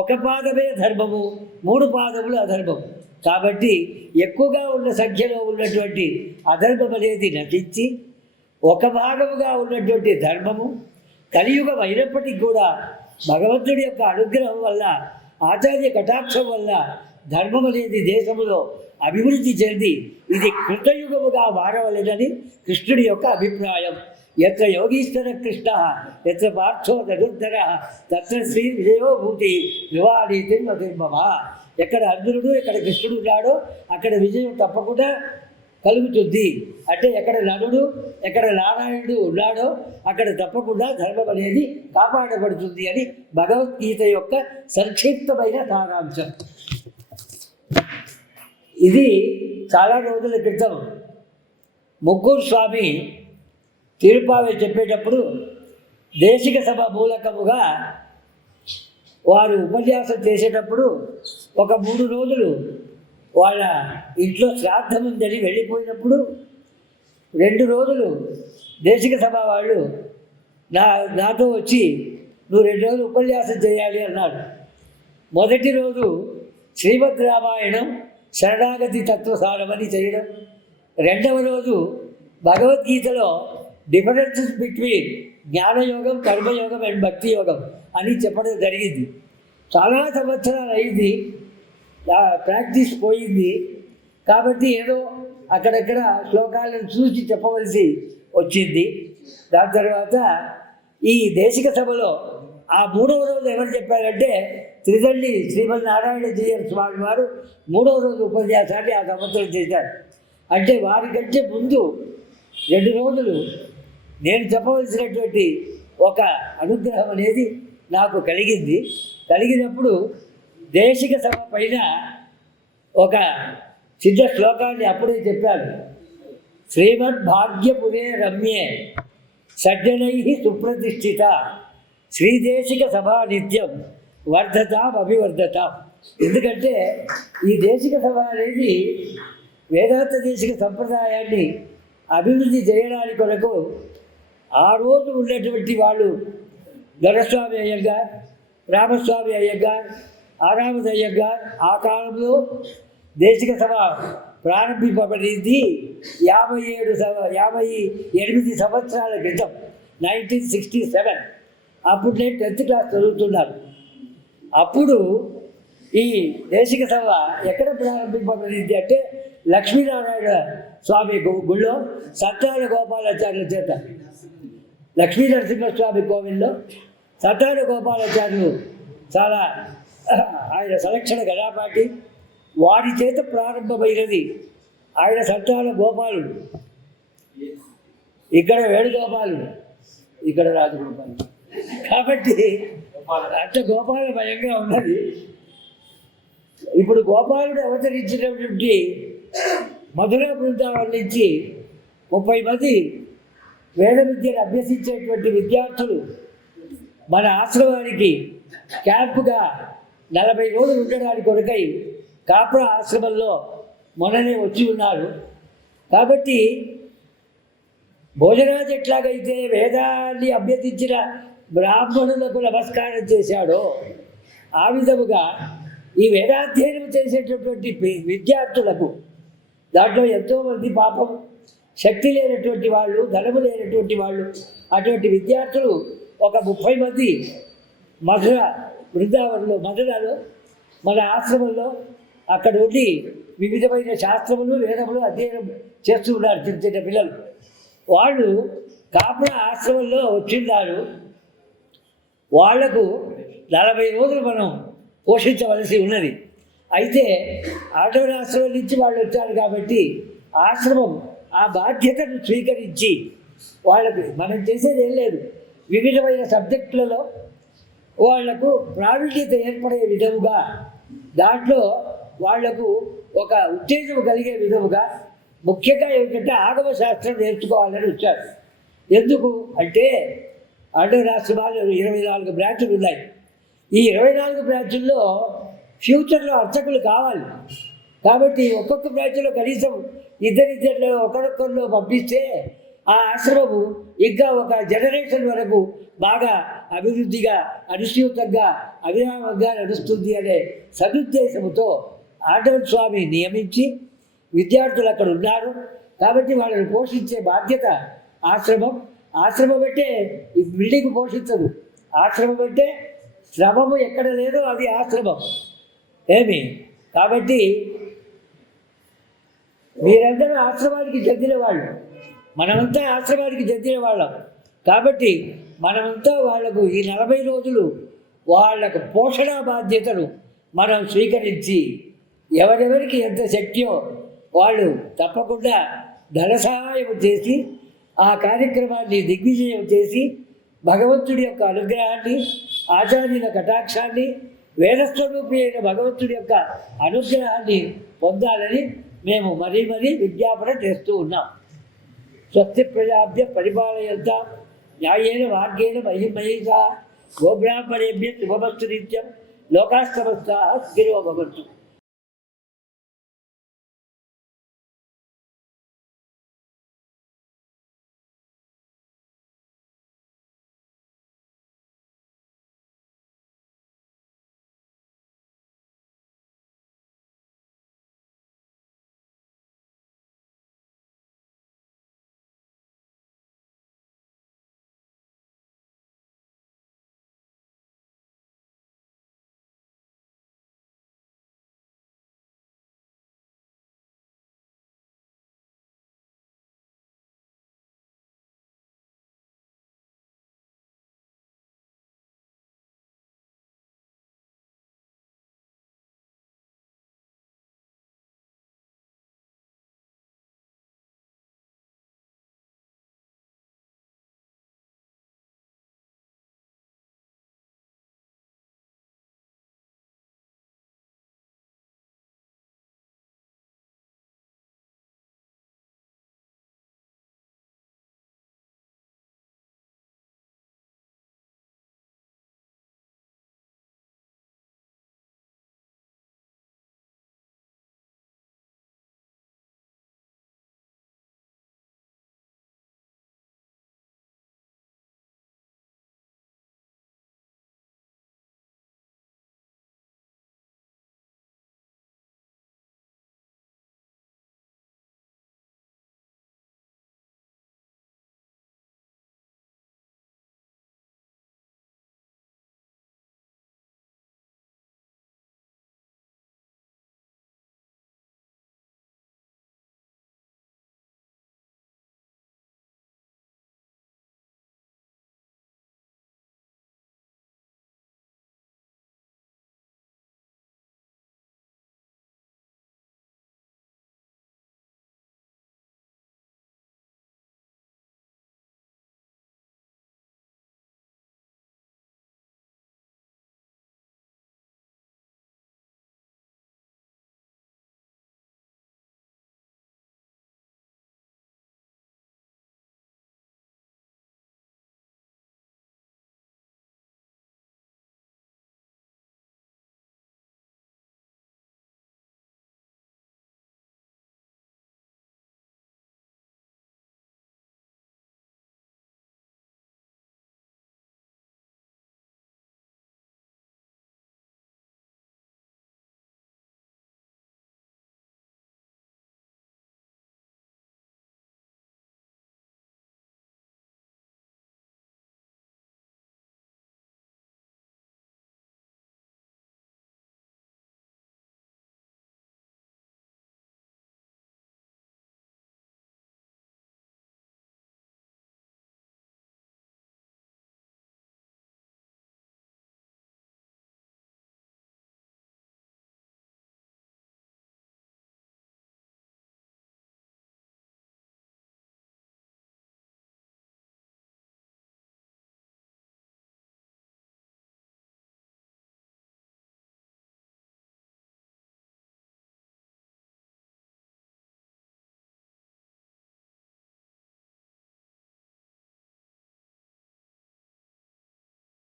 1 పాదమే ధర్మము, 3 పాదములు అధర్మం. కాబట్టి ఎక్కువగా ఉన్న సంఖ్యలో ఉన్నటువంటి అధర్మం అనేది నటించి 1 భాగముగా ఉన్నటువంటి ధర్మము కలియుగం అయినప్పటికీ కూడా భగవంతుడి యొక్క అనుగ్రహం వల్ల, ఆచార్య కటాక్షం వల్ల ధర్మం అనేది దేశంలో అభివృద్ధి చెంది ఇది కృతయుగముగా మారవలెనని కృష్ణుడి యొక్క అభిప్రాయం. ఎత్ర యోగీశ్వర కృష్ణ ఎత్ర పార్థో ధనుర్ధర తత్ర శ్రీ విజయోభూతి వివాదీతి మమ. ఎక్కడ అర్జునుడు ఎక్కడ కృష్ణుడు ఉన్నాడో అక్కడ విజయం తప్పకుండా కలుగుతుంది. అంటే ఎక్కడ నలుడు ఎక్కడ నారాయణుడు ఉన్నాడో అక్కడ తప్పకుండా ధర్మం అనేది కాపాడబడుతుంది అని భగవద్గీత యొక్క సంక్షిప్తమైన సారాంశం. ఇది చాలా రోజుల క్రితం ముగ్గురు స్వామి తిరుపావై చెప్పేటప్పుడు దేశిక సభ మూలకముగా వారు ఉపన్యాసం చేసేటప్పుడు ఒక 3 రోజులు వాళ్ళ ఇంట్లో శ్రాద్ధం ఉందని వెళ్ళిపోయినప్పుడు 2 రోజులు దేశిక సభ వాళ్ళు నాతో వచ్చి నువ్వు 2 రోజులు ఉపన్యాసం చేయాలి అన్నాడు. మొదటి రోజు శ్రీమద్ రామాయణం శరణాగతి తత్వసారమని చేయడం, 2వ రోజు భగవద్గీతలో డిఫరెన్సెస్ బిట్వీన్ జ్ఞానయోగం, కర్మయోగం అండ్ భక్తి యోగం అని చెప్పడం జరిగింది. చాలా సంవత్సరాలు అయింది, ప్రాక్టీస్ పోయింది. కాబట్టి ఏదో అక్కడక్కడ శ్లోకాలను చూసి చెప్పవలసి వచ్చింది. దాని తర్వాత ఈ దేశిక సభలో ఆ 3వ రోజు ఎవరు చెప్పారంటే త్రిదండి శ్రీమన్నారాయణ జీయర్ స్వామి వారు 3వ రోజు ఉపన్యాసాన్ని ఆ సంవత్సరం చేశారు. అంటే వారికంటే ముందు 2 రోజులు నేను చెప్పవలసినటువంటి ఒక అనుగ్రహం అనేది నాకు కలిగినప్పుడు దేశిక సభ పైన ఒక చిన్న శ్లోకాన్ని అప్పుడే చెప్పాను. శ్రీమద్ భాగ్యపురే రమ్యే సజ్జనై సుప్రతిష్ఠిత శ్రీదేశిక సభ నిత్యం వర్ధతాం అభివర్ధతాం. ఎందుకంటే ఈ దేశిక సభ అనేది వేదాంత దేశిక సంప్రదాయాన్ని అభివృద్ధి చేయడానికి కొరకు ఆ రోజు ఉన్నటువంటి వాళ్ళు దొరస్వామి అయ్యగారు, రామస్వామి అయ్యగారు, ఆరామద్ అయ్యగారు ఆ కాలంలో దేశిక సభ ప్రారంభింపబడింది 58 సంవత్సరాల క్రితం 1967. అప్పుడు నేను 10th క్లాస్ చదువుతున్నాను. అప్పుడు ఈ దేశిక సభ ఎక్కడ ప్రారంభింపబడింది అంటే లక్ష్మీనారాయణ స్వామి గుళ్ళో సత్యాన గోపాలాచార్యుల చేత, లక్ష్మీ నరసింహస్వామి కోవిల్లో సత్యాన గోపాలాచార్యులు చాలా ఆయన సంరక్షణ గణాపాటి వారి చేత ప్రారంభమైనది. ఆయన సంతాన గోపాలుడు, ఇక్కడ వేణుగోపాలుడు, ఇక్కడ రాజగోపాలుడు. కాబట్టి అంత గోపాలమయంగా ఉన్నది. ఇప్పుడు గోపాలుడు అవతరించినటువంటి మధుర బృందావనం నుంచి 30 మంది వేద విద్యను అభ్యసించేటువంటి విద్యార్థులు మన ఆశ్రమానికి క్యాంపుగా 40 రోజులు ఉండడానికి కొరకై కాప్రా ఆశ్రమంలో మొన్ననే వచ్చి ఉన్నారు. కాబట్టి భోజరాజు ఎట్లాగైతే వేదాన్ని అభ్యసించిన బ్రాహ్మణులకు నమస్కారం చేశాడో ఆ విధముగా ఈ వేదాధ్యయనం చేసేటటువంటి విద్యార్థులకు, దాంట్లో ఎంతోమంది పాపం శక్తి లేనటువంటి వాళ్ళు, ధనము లేనటువంటి వాళ్ళు, అటువంటి విద్యార్థులు ఒక 30 మంది మధురలో మన ఆశ్రమంలో అక్కడ ఉండి వివిధమైన శాస్త్రములు వేదములు అధ్యయనం చేస్తూ ఉన్నారు చిన్న చిన్న పిల్లలు. వాళ్ళు కాపుల ఆశ్రమంలో వచ్చిన్నారు. వాళ్లకు 40 రోజులు మనం పోషించవలసి ఉన్నది. అయితే ఆటోల ఆశ్రమం నుంచి వాళ్ళు వచ్చారు కాబట్టి ఆశ్రమం ఆ బాధ్యతను స్వీకరించి వాళ్ళకు మనం చేసేది ఏం లేదు, వివిధమైన సబ్జెక్టులలో వాళ్లకు ప్రావీణ్యత ఏర్పడే విధముగా, దాంట్లో వాళ్లకు ఒక ఉత్తేజం కలిగే విధముగా, ముఖ్యంగా ఏమిటంటే ఆగమ శాస్త్రం నేర్చుకోవాలని వచ్చారు. ఎందుకు అంటే ఆటో రాష్ట్రాలు 24 బ్రాంచులు ఉన్నాయి. ఈ 24 బ్రాంచుల్లో ఫ్యూచర్లో అర్చకులు కావాలి. కాబట్టి ఒక్కొక్క బ్రాంచ్లో కనీసం ఇద్దరిద్దరిలో ఒకరొక్కరిలో పంపిస్తే ఆ ఆశ్రమము ఇంకా ఒక జనరేషన్ వరకు బాగా అభివృద్ధిగా, అనుసూతంగా, అవిరామంగా నడుస్తుంది అనే సదుద్దేశంతో ఆటవ స్వామి నియమించి విద్యార్థులు అక్కడ ఉన్నారు. కాబట్టి వాళ్ళని పోషించే బాధ్యత ఆశ్రమం అంటే ఈ బిల్డింగ్ పోషించదు. ఆశ్రమం అంటే శ్రమము ఎక్కడ లేదో అది ఆశ్రమం ఏమి. కాబట్టి మీరందరూ ఆశ్రమానికి చెందిన వాళ్ళు, మనమంతా ఆశ్రమానికి చెందిన వాళ్ళం. కాబట్టి మనమంతా వాళ్లకు ఈ 40 రోజులు వాళ్లకు పోషణ బాధ్యతను మనం స్వీకరించి ఎవరెవరికి ఎంత శక్తియో వాళ్ళు తప్పకుండా ధన సహాయం చేసి ఆ కార్యక్రమాన్ని దిగ్విజయం చేసి భగవంతుడి యొక్క అనుగ్రహాన్ని, ఆచార్యుల కటాక్షాన్ని, వేదస్వరూపి అయిన భగవంతుడి యొక్క అనుగ్రహాన్ని పొందాలని మేము మరీ విజ్ఞాపన చేస్తూ ఉన్నాం. స్వస్తి ప్రజాభ్య పరిపాలయంతాం న్యాయేన మార్గేణ మహిం మహిషా గోబ్రాహ్మణేభ్య శుభమస్తు నిత్యం లోకాస్తమస్తాః సుఖినో భవంతు.